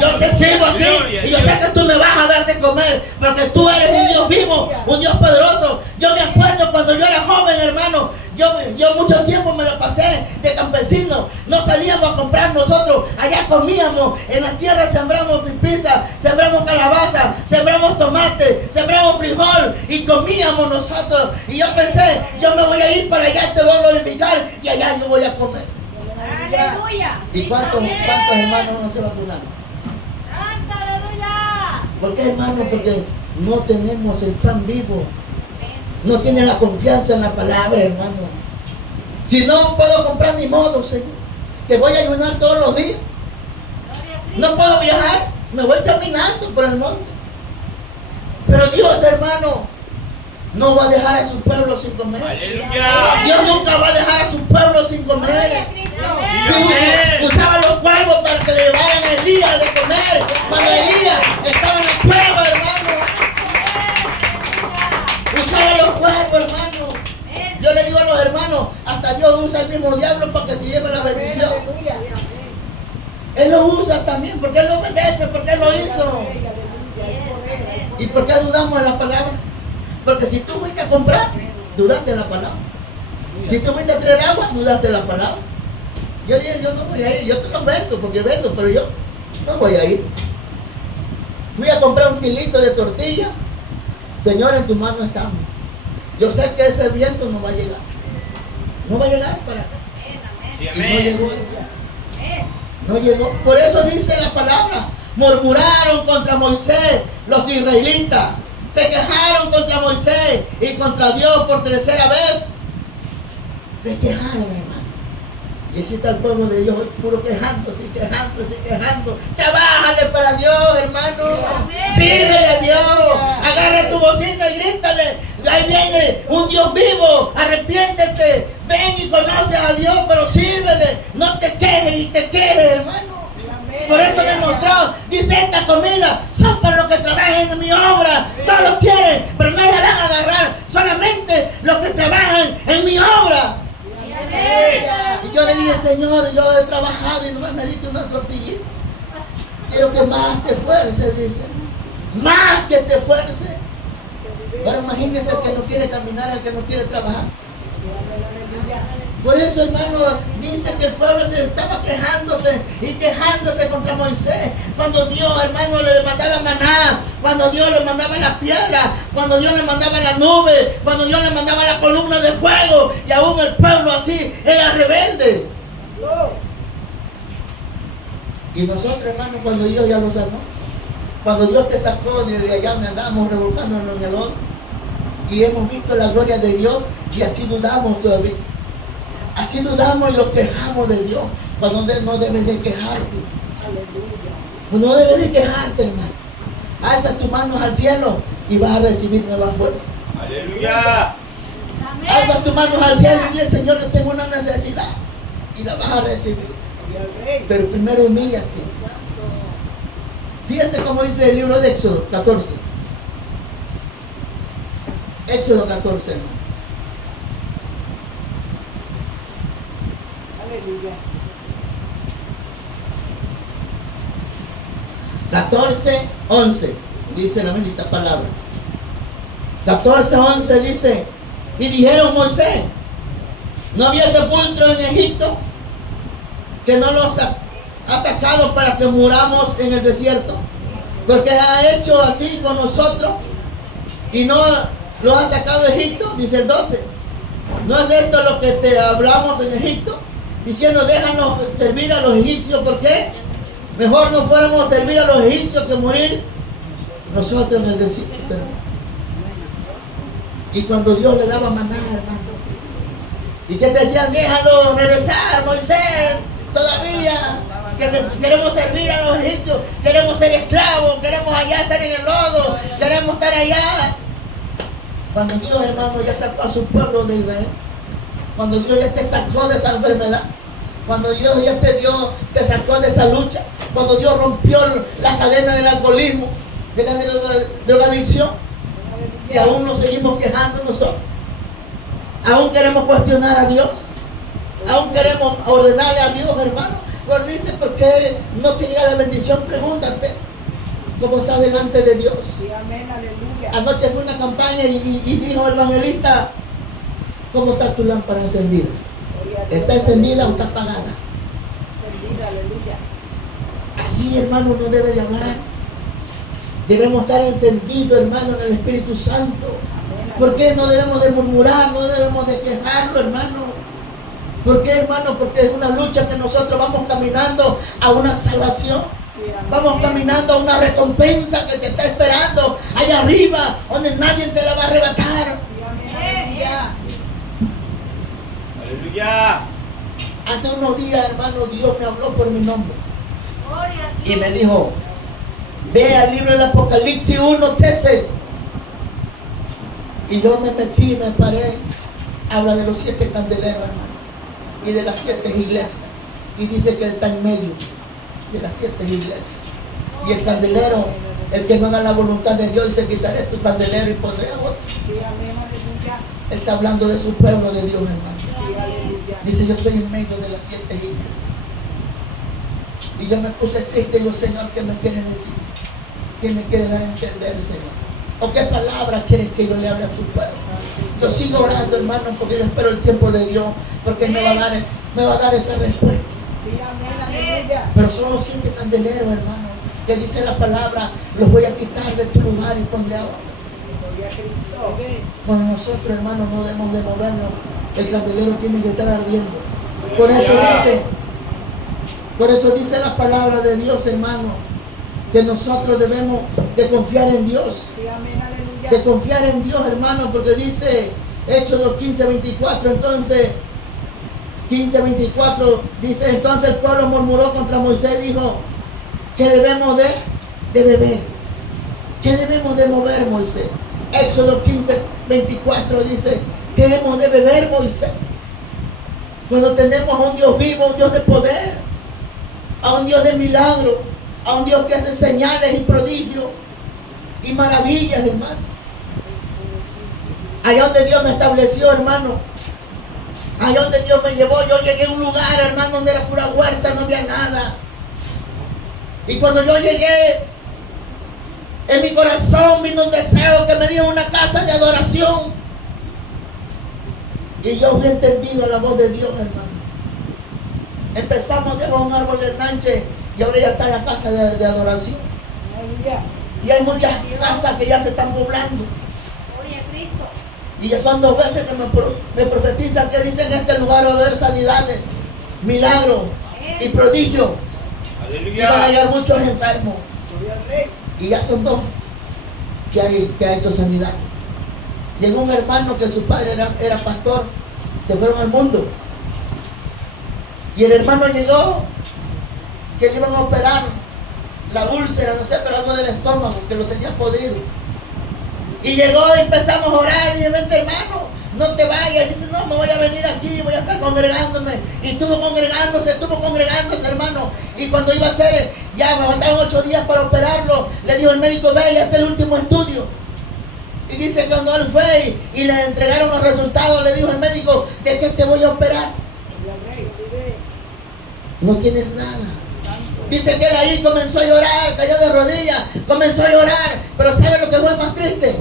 Yo te sirvo a ti y yo sé que tú me vas a dar de comer, porque tú eres un Dios vivo, un Dios poderoso. Yo me acuerdo cuando yo era joven, hermano, yo mucho tiempo me lo pasé de campesino. No salíamos a comprar nosotros, allá comíamos, en la tierra sembramos pipisa, sembramos calabaza, sembramos tomate, sembramos frijol y comíamos nosotros. Y yo pensé, yo me voy a ir para allá, te voy a glorificar y allá yo voy a comer. Aleluya. ¿Y cuántos hermanos no se vacunaron? Aleluya. ¿Por qué, hermano? Porque no tenemos el pan vivo. No tienen la confianza en la palabra, hermano. Si no puedo comprar ni modo, Señor, te voy a ayunar todos los días. No puedo viajar, me voy caminando por el monte. Pero Dios, hermano, no va a dejar a su pueblo sin comer. Aleluya. Dios nunca va a dejar a su pueblo sin comer. Sí, Sí, amén. usaba los cuervos para que le llevaran a Elías de comer. Cuando Elías estaba en la cueva, hermano. Usaba los cuervos, hermano. Yo le digo a los hermanos, hasta Dios usa el mismo diablo para que te lleve la bendición. Él lo usa también, porque Él lo obedece, porque Él lo hizo. ¿Y por qué dudamos en la palabra? Porque si tú fuiste a comprar, dudaste en la palabra. Si tú fuiste a traer agua, dudaste la palabra. Yo dije, yo no voy a ir, yo te lo vendo, porque vendo, pero yo no voy a ir. Fui a comprar un kilito de tortilla. Señor, en tu mano estamos. Yo sé que ese viento no va a llegar. No va a llegar para acá. Sí, Y no amén. llegó. No llegó. Por eso dice la palabra. Murmuraron contra Moisés los israelitas. Se quejaron contra Moisés y contra Dios por tercera vez. Se quejaron, hermano. Y así está el pueblo de Dios hoy, puro quejándose, quejando. Trabájale para Dios, hermano. Sírvele a Dios. Agarra tu bocina y grítale. Ahí viene un Dios vivo. Arrepiéntete. Ven y conoces a Dios, pero sírvele. No te quejes y te quejes, hermano. Por eso me mostró, dice, esta comida son para los que trabajan en mi obra. Todos quieren, pero no la van a agarrar. Solamente los que trabajan en mi obra. Y yo le dije, Señor, yo he trabajado y no me diste una tortillita. Quiero que más te esfuerces, dice. Más que te esfuerces. Pero imagínense el que no quiere caminar, el que no quiere trabajar. Por eso, hermano, dice que el pueblo se estaba quejándose y quejándose contra Moisés. Cuando Dios, hermano, le mandaba maná, cuando Dios le mandaba la piedra, cuando Dios le mandaba la nube, cuando Dios le mandaba la columna de fuego, y aún el pueblo así era rebelde. Y nosotros, hermano, cuando Dios ya lo sanó, cuando Dios te sacó de allá donde andábamos revolcándonos en el lodo, y hemos visto la gloria de Dios, y así dudamos todavía. Así dudamos y los quejamos de Dios, cuando no debes de quejarte. No debes de quejarte, hermano. Alza tus manos al cielo y vas a recibir nueva fuerza. Aleluya. Alza tus manos al cielo y dile, Señor, yo tengo una necesidad, y la vas a recibir. Pero primero humíllate. Fíjense cómo dice el libro de Éxodo 14. Éxodo 14, hermano. Aleluya. 14:11 dice la bendita palabra. 14:11 dice, y dijeron Moisés, ¿no había sepulcro en Egipto que no los ha sacado para que muramos en el desierto? Porque ha hecho así con nosotros y no lo ha sacado de Egipto, dice el 12. ¿No es esto lo que te hablamos en Egipto? Diciendo, déjanos servir a los egipcios. ¿Por qué? Mejor no fuéramos a servir a los egipcios que morir nosotros en el desierto. Y cuando Dios le daba maná, hermano, y que te decían, déjalo regresar, Moisés, todavía queremos servir a los egipcios, queremos ser esclavos, queremos allá estar en el lodo, queremos estar allá. Cuando Dios, hermano, ya sacó a su pueblo de Israel, cuando Dios ya te sacó de esa enfermedad, cuando Dios ya te sacó de esa lucha, cuando Dios rompió la cadena del alcoholismo, de la drogadicción, y aún nos seguimos quejando nosotros, aún queremos cuestionar a Dios, aún queremos ordenarle a Dios, hermano. Pero dice, ¿por qué no te llega la bendición? Pregúntate cómo estás delante de Dios. Sí, amén, aleluya. Anoche fue una campaña y dijo el evangelista, ¿cómo está tu lámpara encendida? ¿Está encendida o está apagada? Encendida, aleluya. Así, hermano, no debe de hablar. Debemos estar encendidos, hermano, en el Espíritu Santo. ¿Por qué no debemos de murmurar? No debemos de quejarlo, hermano. ¿Por qué, hermano? Porque es una lucha que nosotros vamos caminando a una salvación. Sí, amén. Vamos caminando a una recompensa que te está esperando allá arriba, donde nadie te la va a arrebatar. Sí, amén, aleluya. Aleluya. Hace unos días, hermano, Dios me habló por mi nombre Gloria a y Dios. me dijo, ve al libro del Apocalipsis 1:13. Y yo me metí, me paré. Habla de los 7 candeleros, hermano, y de las 7 iglesias. Y dice que Él está en medio de las 7 iglesias. Y el candelero, el que no haga la voluntad de Dios, dice, quitaré tu candelero y pondré a otro. Sí, amén, aleluya. Él está hablando de su pueblo de Dios, hermano. Sí, aleluya. Dice, yo estoy en medio de las 7 iglesias. Y yo me puse triste y digo, Señor, ¿qué me quieres decir? ¿Qué me quiere dar a entender, Señor? ¿O qué palabra quieres que yo le hable a tu pueblo? Yo sigo orando, hermano, porque yo espero el tiempo de Dios, porque Él me va a dar esa respuesta. Sí, amén, aleluya. Pero son los 7 candeleros, hermano, que dice la palabra, los voy a quitar de tu lugar y pondré a otro. Gloria a Cristo. Cuando nosotros, hermano, no debemos de movernos, el candelero tiene que estar ardiendo. Por eso dice la palabra de Dios, hermano, que nosotros debemos de confiar en Dios. Sí, amén, aleluya. De confiar en Dios, hermano, porque dice Hechos 15:24, entonces 15:24 dice, entonces el pueblo murmuró contra Moisés, dijo, ¿qué debemos de beber? ¿Qué debemos de mover, Moisés? Éxodo 15:24 dice, ¿qué hemos de beber, Moisés? Cuando tenemos a un Dios vivo, a un Dios de poder, a un Dios de milagro, a un Dios que hace señales y prodigios y maravillas, hermano. Allá donde Dios me estableció, hermano, allá donde Dios me llevó, yo llegué a un lugar, hermano, donde era pura huerta, no había nada. Y cuando yo llegué, en mi corazón vino un deseo que me dio una casa de adoración. Y yo había entendido la voz de Dios, hermano. Empezamos debajo de un árbol de nanche y ahora ya está la casa de adoración. Aleluya. Y hay muchas casas que ya se están poblando. Gloria a Cristo. Y ya son 2 veces que me profetizan que dicen en este lugar va a haber sanidades, milagros y prodigios. Y van a Aleluya. llegar muchos enfermos. Gloria al Rey. Y ya son 2 que ha hecho sanidad. Llegó un hermano que su padre era pastor, se fueron al mundo. Y el hermano llegó, que le iban a operar la úlcera, no sé, pero algo del estómago, que lo tenía podrido. Y llegó y empezamos a orar y le vente, hermano, no te vayas. Y dice, no, me voy a venir aquí, voy a estar congregándome. Y estuvo congregándose, hermano. Y cuando iba a ser, ya me faltaban 8 días para operarlo, le dijo el médico, ve, ya está el último estudio. Y dice que cuando él fue y le entregaron los resultados, le dijo el médico, ¿de qué te voy a operar? Gloria al Rey. Vive. No tienes nada. Dice que él ahí comenzó a llorar, cayó de rodillas, comenzó a llorar. Pero ¿sabe lo que fue más triste?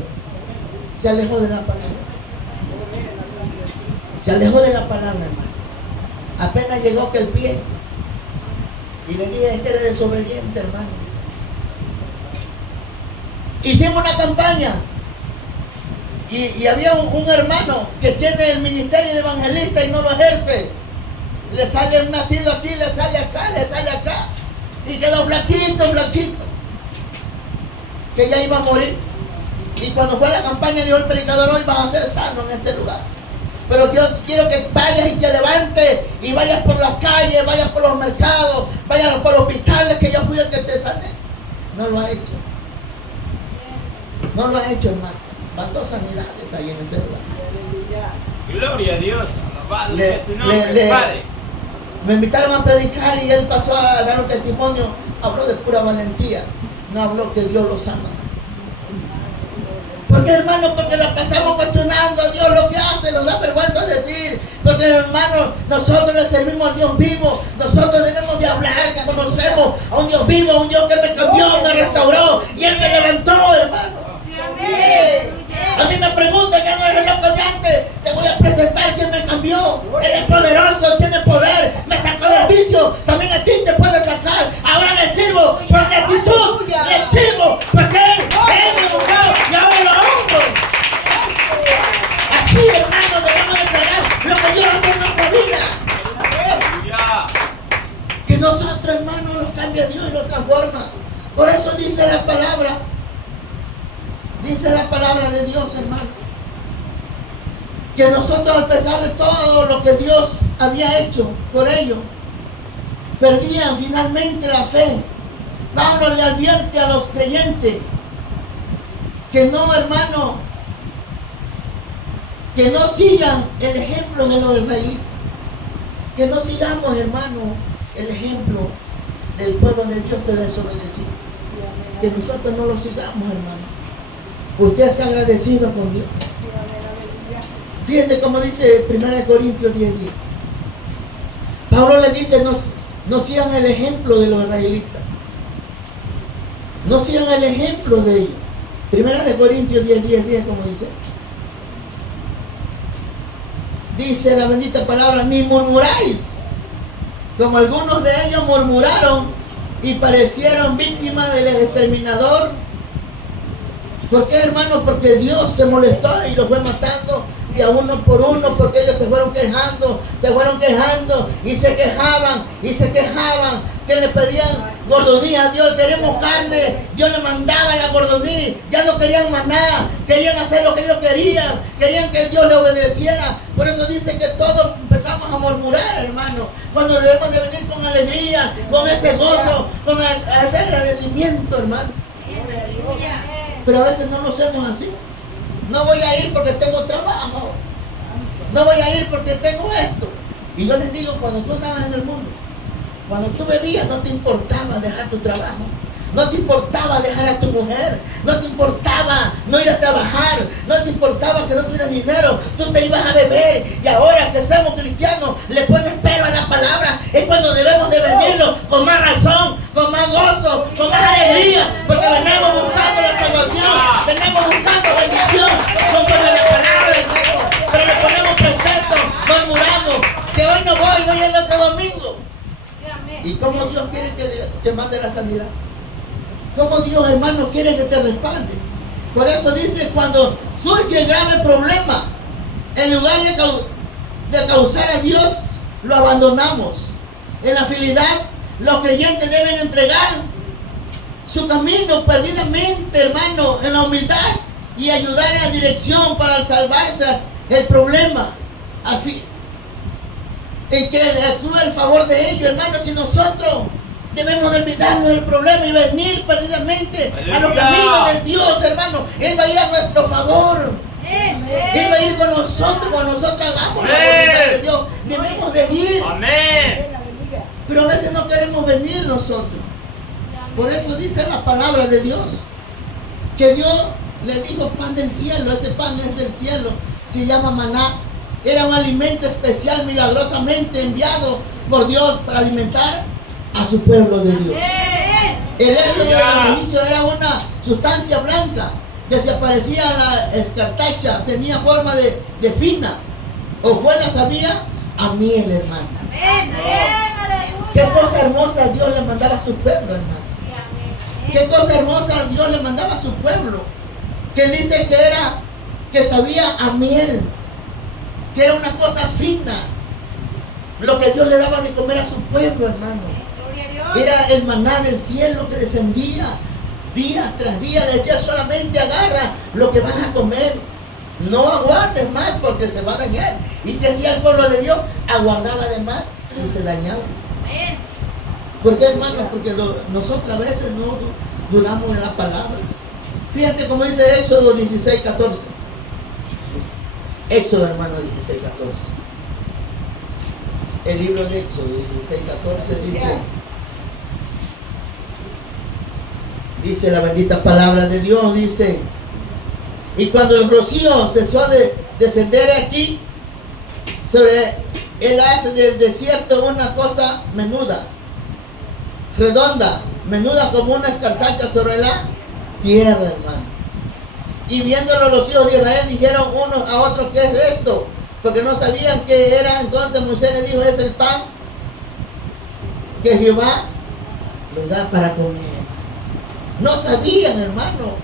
Se alejó de la palabra. Se alejó de la palabra, hermano. Apenas llegó que el pie. Y le dije, es que eres desobediente, hermano. Hicimos una campaña. Y había un hermano que tiene el ministerio de evangelista y no lo ejerce. Le sale un nacido aquí, le sale acá, y quedó blanquito, que ya iba a morir. Y cuando fue a la campaña, dijo el predicador, hoy vas a ser sano en este lugar. Pero yo quiero que vayas y te levantes y vayas por las calles, vayas por los mercados, vayas por los hospitales, que yo fui el que te sané. No lo ha hecho. No lo ha hecho, hermano. Van 2 sanidades ahí en ese lugar. Aleluya. Gloria a Dios. Alabado Le- sea tu nombre, le- Padre. Me invitaron a predicar y él pasó a dar un testimonio. Habló de pura valentía. No habló que Dios lo sana. ¿Por qué, hermano? Porque la pasamos cuestionando a Dios lo que hace. Nos da vergüenza decir. Porque, hermano, nosotros le servimos al Dios vivo. Nosotros debemos de hablar que conocemos a un Dios vivo, a un Dios que me cambió, me restauró y Él me levantó, hermano. Sí, amén. A mí me preguntan, ya no eres el loco de antes. Te voy a presentar quién me cambió. Él es poderoso, tiene poder. Me sacó del vicio. También a ti te puede sacar. Ahora le sirvo por gratitud. Le sirvo porque Él me buscó y ahora lo honro. Así, hermano, debemos de entregar lo que Dios hace en nuestra vida. Aleluya. Que nosotros, hermano, nos cambia Dios y lo transforma. Por eso dice la palabra. Dice la palabra de Dios, hermano, que nosotros, a pesar de todo lo que Dios había hecho por ellos, perdían finalmente la fe. Pablo le advierte a los creyentes que no, hermano, que no sigan el ejemplo de los israelitas, que no sigamos, hermano, el ejemplo del pueblo de Dios que desobedeció, que nosotros no lo sigamos, hermano. Usted es agradecido con Dios. Fíjense cómo dice 1 Corintios 10:10. Pablo le dice, no sigan el ejemplo de los israelitas. No sigan el ejemplo de ellos. Primera de Corintios 10:10, bien como dice. Dice la bendita palabra, ni murmuráis, como algunos de ellos murmuraron y parecieron víctimas del exterminador. ¿Por qué, hermanos? Porque Dios se molestó y los fue matando de a uno por uno, porque ellos se fueron quejando y se quejaban, que le pedían gordonía a Dios. Queremos carne, Dios le mandaba la gordonía, ya no querían más nada, querían hacer lo que ellos querían que Dios le obedeciera. Por eso dice que todos empezamos a murmurar, hermano, cuando debemos de venir con alegría, con ese gozo, con ese agradecimiento, hermano. Aleluya. Pero a veces no lo hacemos así. No voy a ir porque tengo trabajo. No voy a ir porque tengo esto. Y yo les digo, cuando tú estabas en el mundo, cuando tú bebías, no te importaba dejar tu trabajo. No te importaba dejar a tu mujer. No te importaba no ir a trabajar. No te importaba que no tuvieras dinero. Tú te ibas a beber. Y ahora que somos cristianos, le pones pero a la palabra. Es cuando debemos de venirlo con más razón, con más gozo, con más alegría. Porque venimos buscando la salvación. Venimos buscando bendición. Conforme a la palabra, hermano. Pero le ponemos pretexto, murmuramos. Que hoy no voy el otro domingo. ¿Y cómo Dios quiere que te mande la sanidad? ¿Cómo Dios, hermano, quiere que te respalde? Por eso dice, cuando surge el grave problema, en lugar de causar a Dios, lo abandonamos. En la fidelidad, los creyentes deben entregar su camino perdidamente, hermano, en la humildad y ayudar en la dirección para salvarse el problema. En que actúe el favor de ellos, hermano. Si nosotros debemos de olvidarnos del problema y venir perdidamente a los caminos de Dios, hermano, Él va a ir a nuestro favor. Él va a ir con nosotros cuando nosotros hagamos la voluntad de Dios. Debemos de ir. Amén. Pero a veces no queremos venir nosotros. Por eso dice la palabra de Dios que Dios le dijo pan del cielo. Ese pan es del cielo, se llama maná. Era un alimento especial, milagrosamente enviado por Dios para alimentar a su pueblo de Dios. El hecho de la era una sustancia blanca que se parecía a la escartacha, tenía forma de fina, o buena sabía a miel, hermano. Qué cosa hermosa Dios le mandaba a su pueblo, hermano. Qué cosa hermosa Dios le mandaba a su pueblo, que dice que sabía a miel, que era una cosa fina, lo que Dios le daba de comer a su pueblo, hermano. Era el maná del cielo que descendía día tras día. Le decía, solamente agarra lo que vas a comer, no aguardes más porque se va a dañar. ¿Y qué hacía el pueblo de Dios? Aguardaba de más y se dañaba. ¿Por qué, hermano? Porque nosotros a veces no dudamos en la palabra. Fíjate como dice Éxodo 16:14. Éxodo, hermano, 16:14. El libro de Éxodo 16:14 dice la bendita palabra de Dios, dice: y cuando el rocío cesó de descender aquí, Él hace del desierto una cosa menuda, redonda, menuda como una escartacha sobre la tierra, hermano. Y viéndolo los hijos de Israel dijeron unos a otros, ¿qué es esto? Porque no sabían qué era. Entonces Moisés les dijo, es el pan que Jehová los da para comer. No sabían, hermano.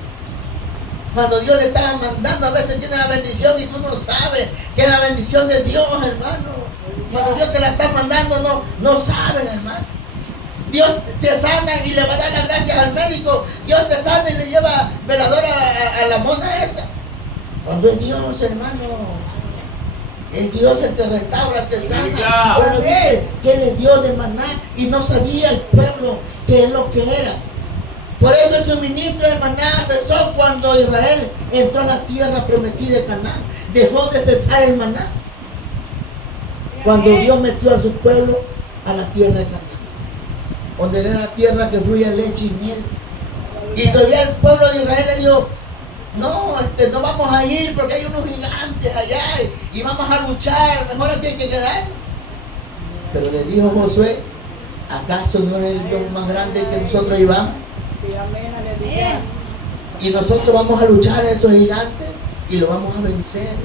Cuando Dios le estaba mandando, a veces tiene la bendición y tú no sabes que es la bendición de Dios, hermano. Cuando Dios te la está mandando, no sabes, hermano. Dios te sana y le va a dar las gracias al médico. Dios te sana y le lleva velador a la mona esa. Cuando es Dios, hermano, es Dios el que restaura, el que sana. Pero dice que Él le dio de maná y no sabía el pueblo qué es lo que era. Por eso el suministro de maná cesó cuando Israel entró a la tierra prometida de Canaán. Dejó de cesar el maná cuando Dios metió a su pueblo a la tierra de Canaán, donde era la tierra que fluye leche y miel. Y todavía el pueblo de Israel le dijo, no vamos a ir porque hay unos gigantes allá y vamos a luchar, mejor aquí hay que quedar. Pero le dijo Josué, ¿acaso no es el Dios más grande que nosotros llevamos? Sí, amén, aleluya. Y nosotros vamos a luchar a esos gigantes y lo vamos a vencer.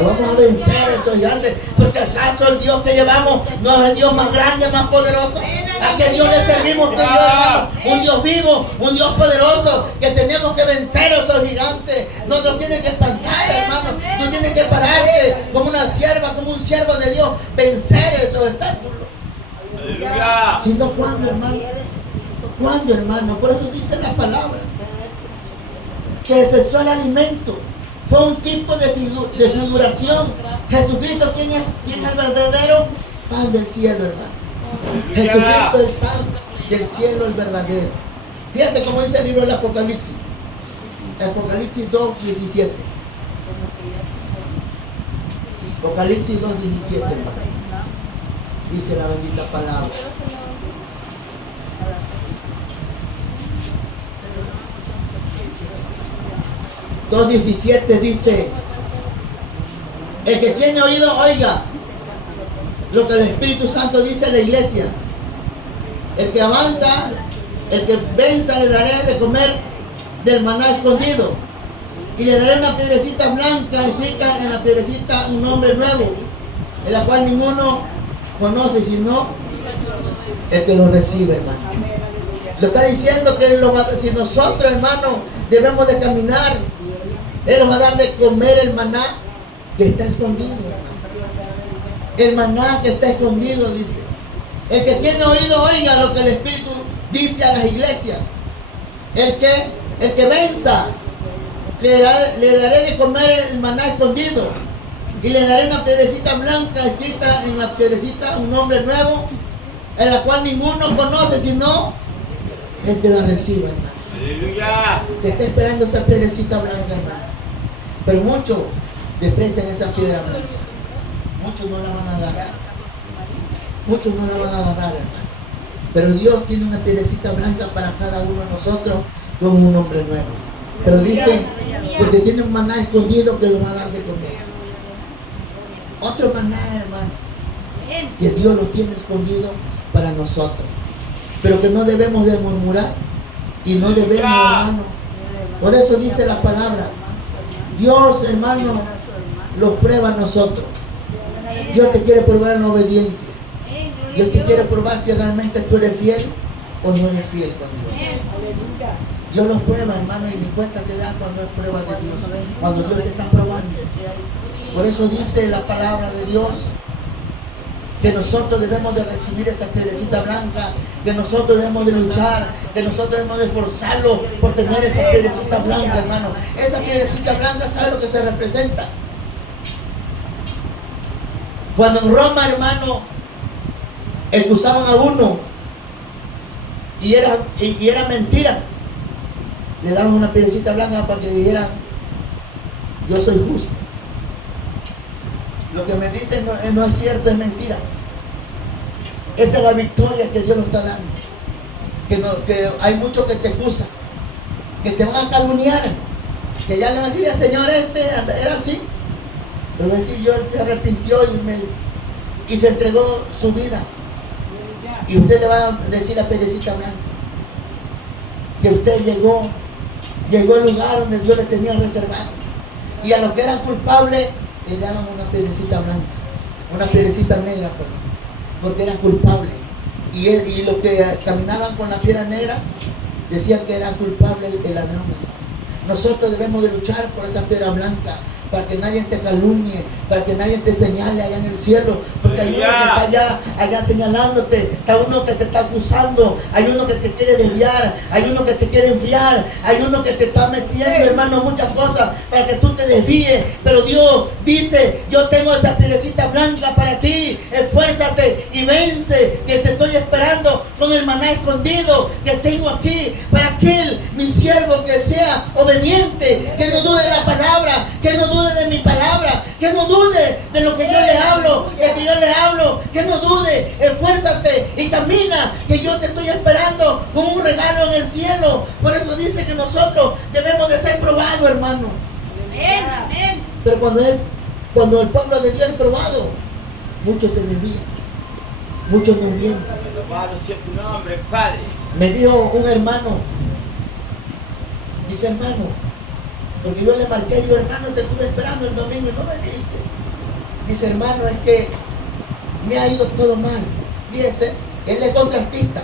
Lo vamos a vencer a esos gigantes. Porque acaso el Dios que llevamos no es el Dios más grande, más poderoso. ¿A qué Dios le servimos usted y yo, hermano? Un Dios vivo, un Dios poderoso, que tenemos que vencer a esos gigantes. No nos tiene que espantar, hermano. Tú tienes que pararte como una sierva, como un siervo de Dios, vencer esos obstáculos. Aleluya. Si no, ¿cuándo, hermano? ¿Cuándo, hermano? Por eso dice la palabra que cesó el alimento. Fue un tipo de figuración. Jesucristo, ¿quién es el verdadero pan del cielo, hermano? Jesucristo es el pan del cielo, el verdadero. Fíjate cómo dice el libro del Apocalipsis. Apocalipsis 2:17. Apocalipsis 2:17, hermano. Dice la bendita palabra. 2:17 dice: el que tiene oído, oiga lo que el Espíritu Santo dice a la iglesia. El que avanza, el que venza, le daré de comer del maná escondido, y le daré una piedrecita blanca, escrita en la piedrecita un nombre nuevo, en la cual ninguno conoce sino el que lo recibe, hermano. Lo está diciendo que Él lo va a decir. Nosotros, hermano, debemos de caminar. Él nos va a dar de comer el maná que está escondido, hermano. El maná que está escondido, dice. El que tiene oído, oiga lo que el Espíritu dice a las iglesias. El que venza, le daré de comer el maná escondido, y le daré una piedrecita blanca, escrita en la piedrecita un nombre nuevo, en la cual ninguno conoce sino el que la reciba, hermano. Aleluya. Te está esperando esa piedrecita blanca, hermano. Pero muchos desprecian esa piedra blanca. Muchos no la van a agarrar. Muchos no la van a agarrar, hermano. Pero Dios tiene una piedrecita blanca para cada uno de nosotros como un hombre nuevo. Pero dice, porque tiene un maná escondido que lo va a dar de comer. Otro maná, hermano, que Dios lo tiene escondido para nosotros. Pero que no debemos de murmurar y no debemos, hermano. Por eso dice la palabra, Dios, hermano, los prueba a nosotros. Dios te quiere probar en obediencia. Dios te quiere probar si realmente tú eres fiel o no eres fiel con Dios. Dios los prueba, hermano, y ni cuenta te das cuando es prueba de Dios, cuando Dios te está probando. Por eso dice la palabra de Dios que nosotros debemos de recibir esa piedrecita blanca, que nosotros debemos de luchar, que nosotros debemos de esforzarlo por tener esa piedrecita blanca, hermano. Esa piedrecita blanca, ¿sabe lo que se representa? Cuando en Roma, hermano, acusaban a uno y era mentira, le daban una piedrecita blanca para que dijeran, yo soy justo. Lo que me dicen no es cierto, es mentira. Esa es la victoria que Dios nos está dando. Que hay muchos que te acusan, que te van a calumniar, que ya le van a decir al Señor, era así. Pero va a decir, él se arrepintió y se entregó su vida. Y usted le va a decir a piedrecita blanca que usted llegó al lugar donde Dios le tenía reservado. Y a los que eran culpables le daban una piedrecita blanca, una piedrecita negra, perdón, porque eran culpables. Y los que caminaban con la piedra negra decían que eran culpables el ladrón. Nosotros debemos de luchar por esa piedra blanca, para que nadie te calumnie, para que nadie te señale allá en el cielo, porque hay uno que está allá señalándote, está uno que te está acusando, hay uno que te quiere desviar, hay uno que te quiere enfriar, hay uno que te está metiendo, hermano, muchas cosas para que tú te desvíes. Pero Dios dice, yo tengo esa piedrecita blanca para ti, esfuérzate y vence, que te estoy esperando con el maná escondido que tengo aquí, para aquel, mi siervo, que sea obediente, que no dude de la palabra, que no dude de mi palabra, que no dude de lo que yo le hablo, de que yo le hablo, que no dude, esfuérzate y camina, que yo te estoy esperando con un regalo en el cielo. Por eso dice que nosotros debemos de ser probados, hermano. Amén. Pero cuando el pueblo de Dios es probado, muchos se desvían, muchos no piensan. Alabado sea tu nombre, Padre. Me dijo un hermano Dice, hermano, porque yo le marqué, digo, hermano, te estuve esperando el domingo y no viniste. Dice, hermano, es que me ha ido todo mal. Fíjese, él es contrastista.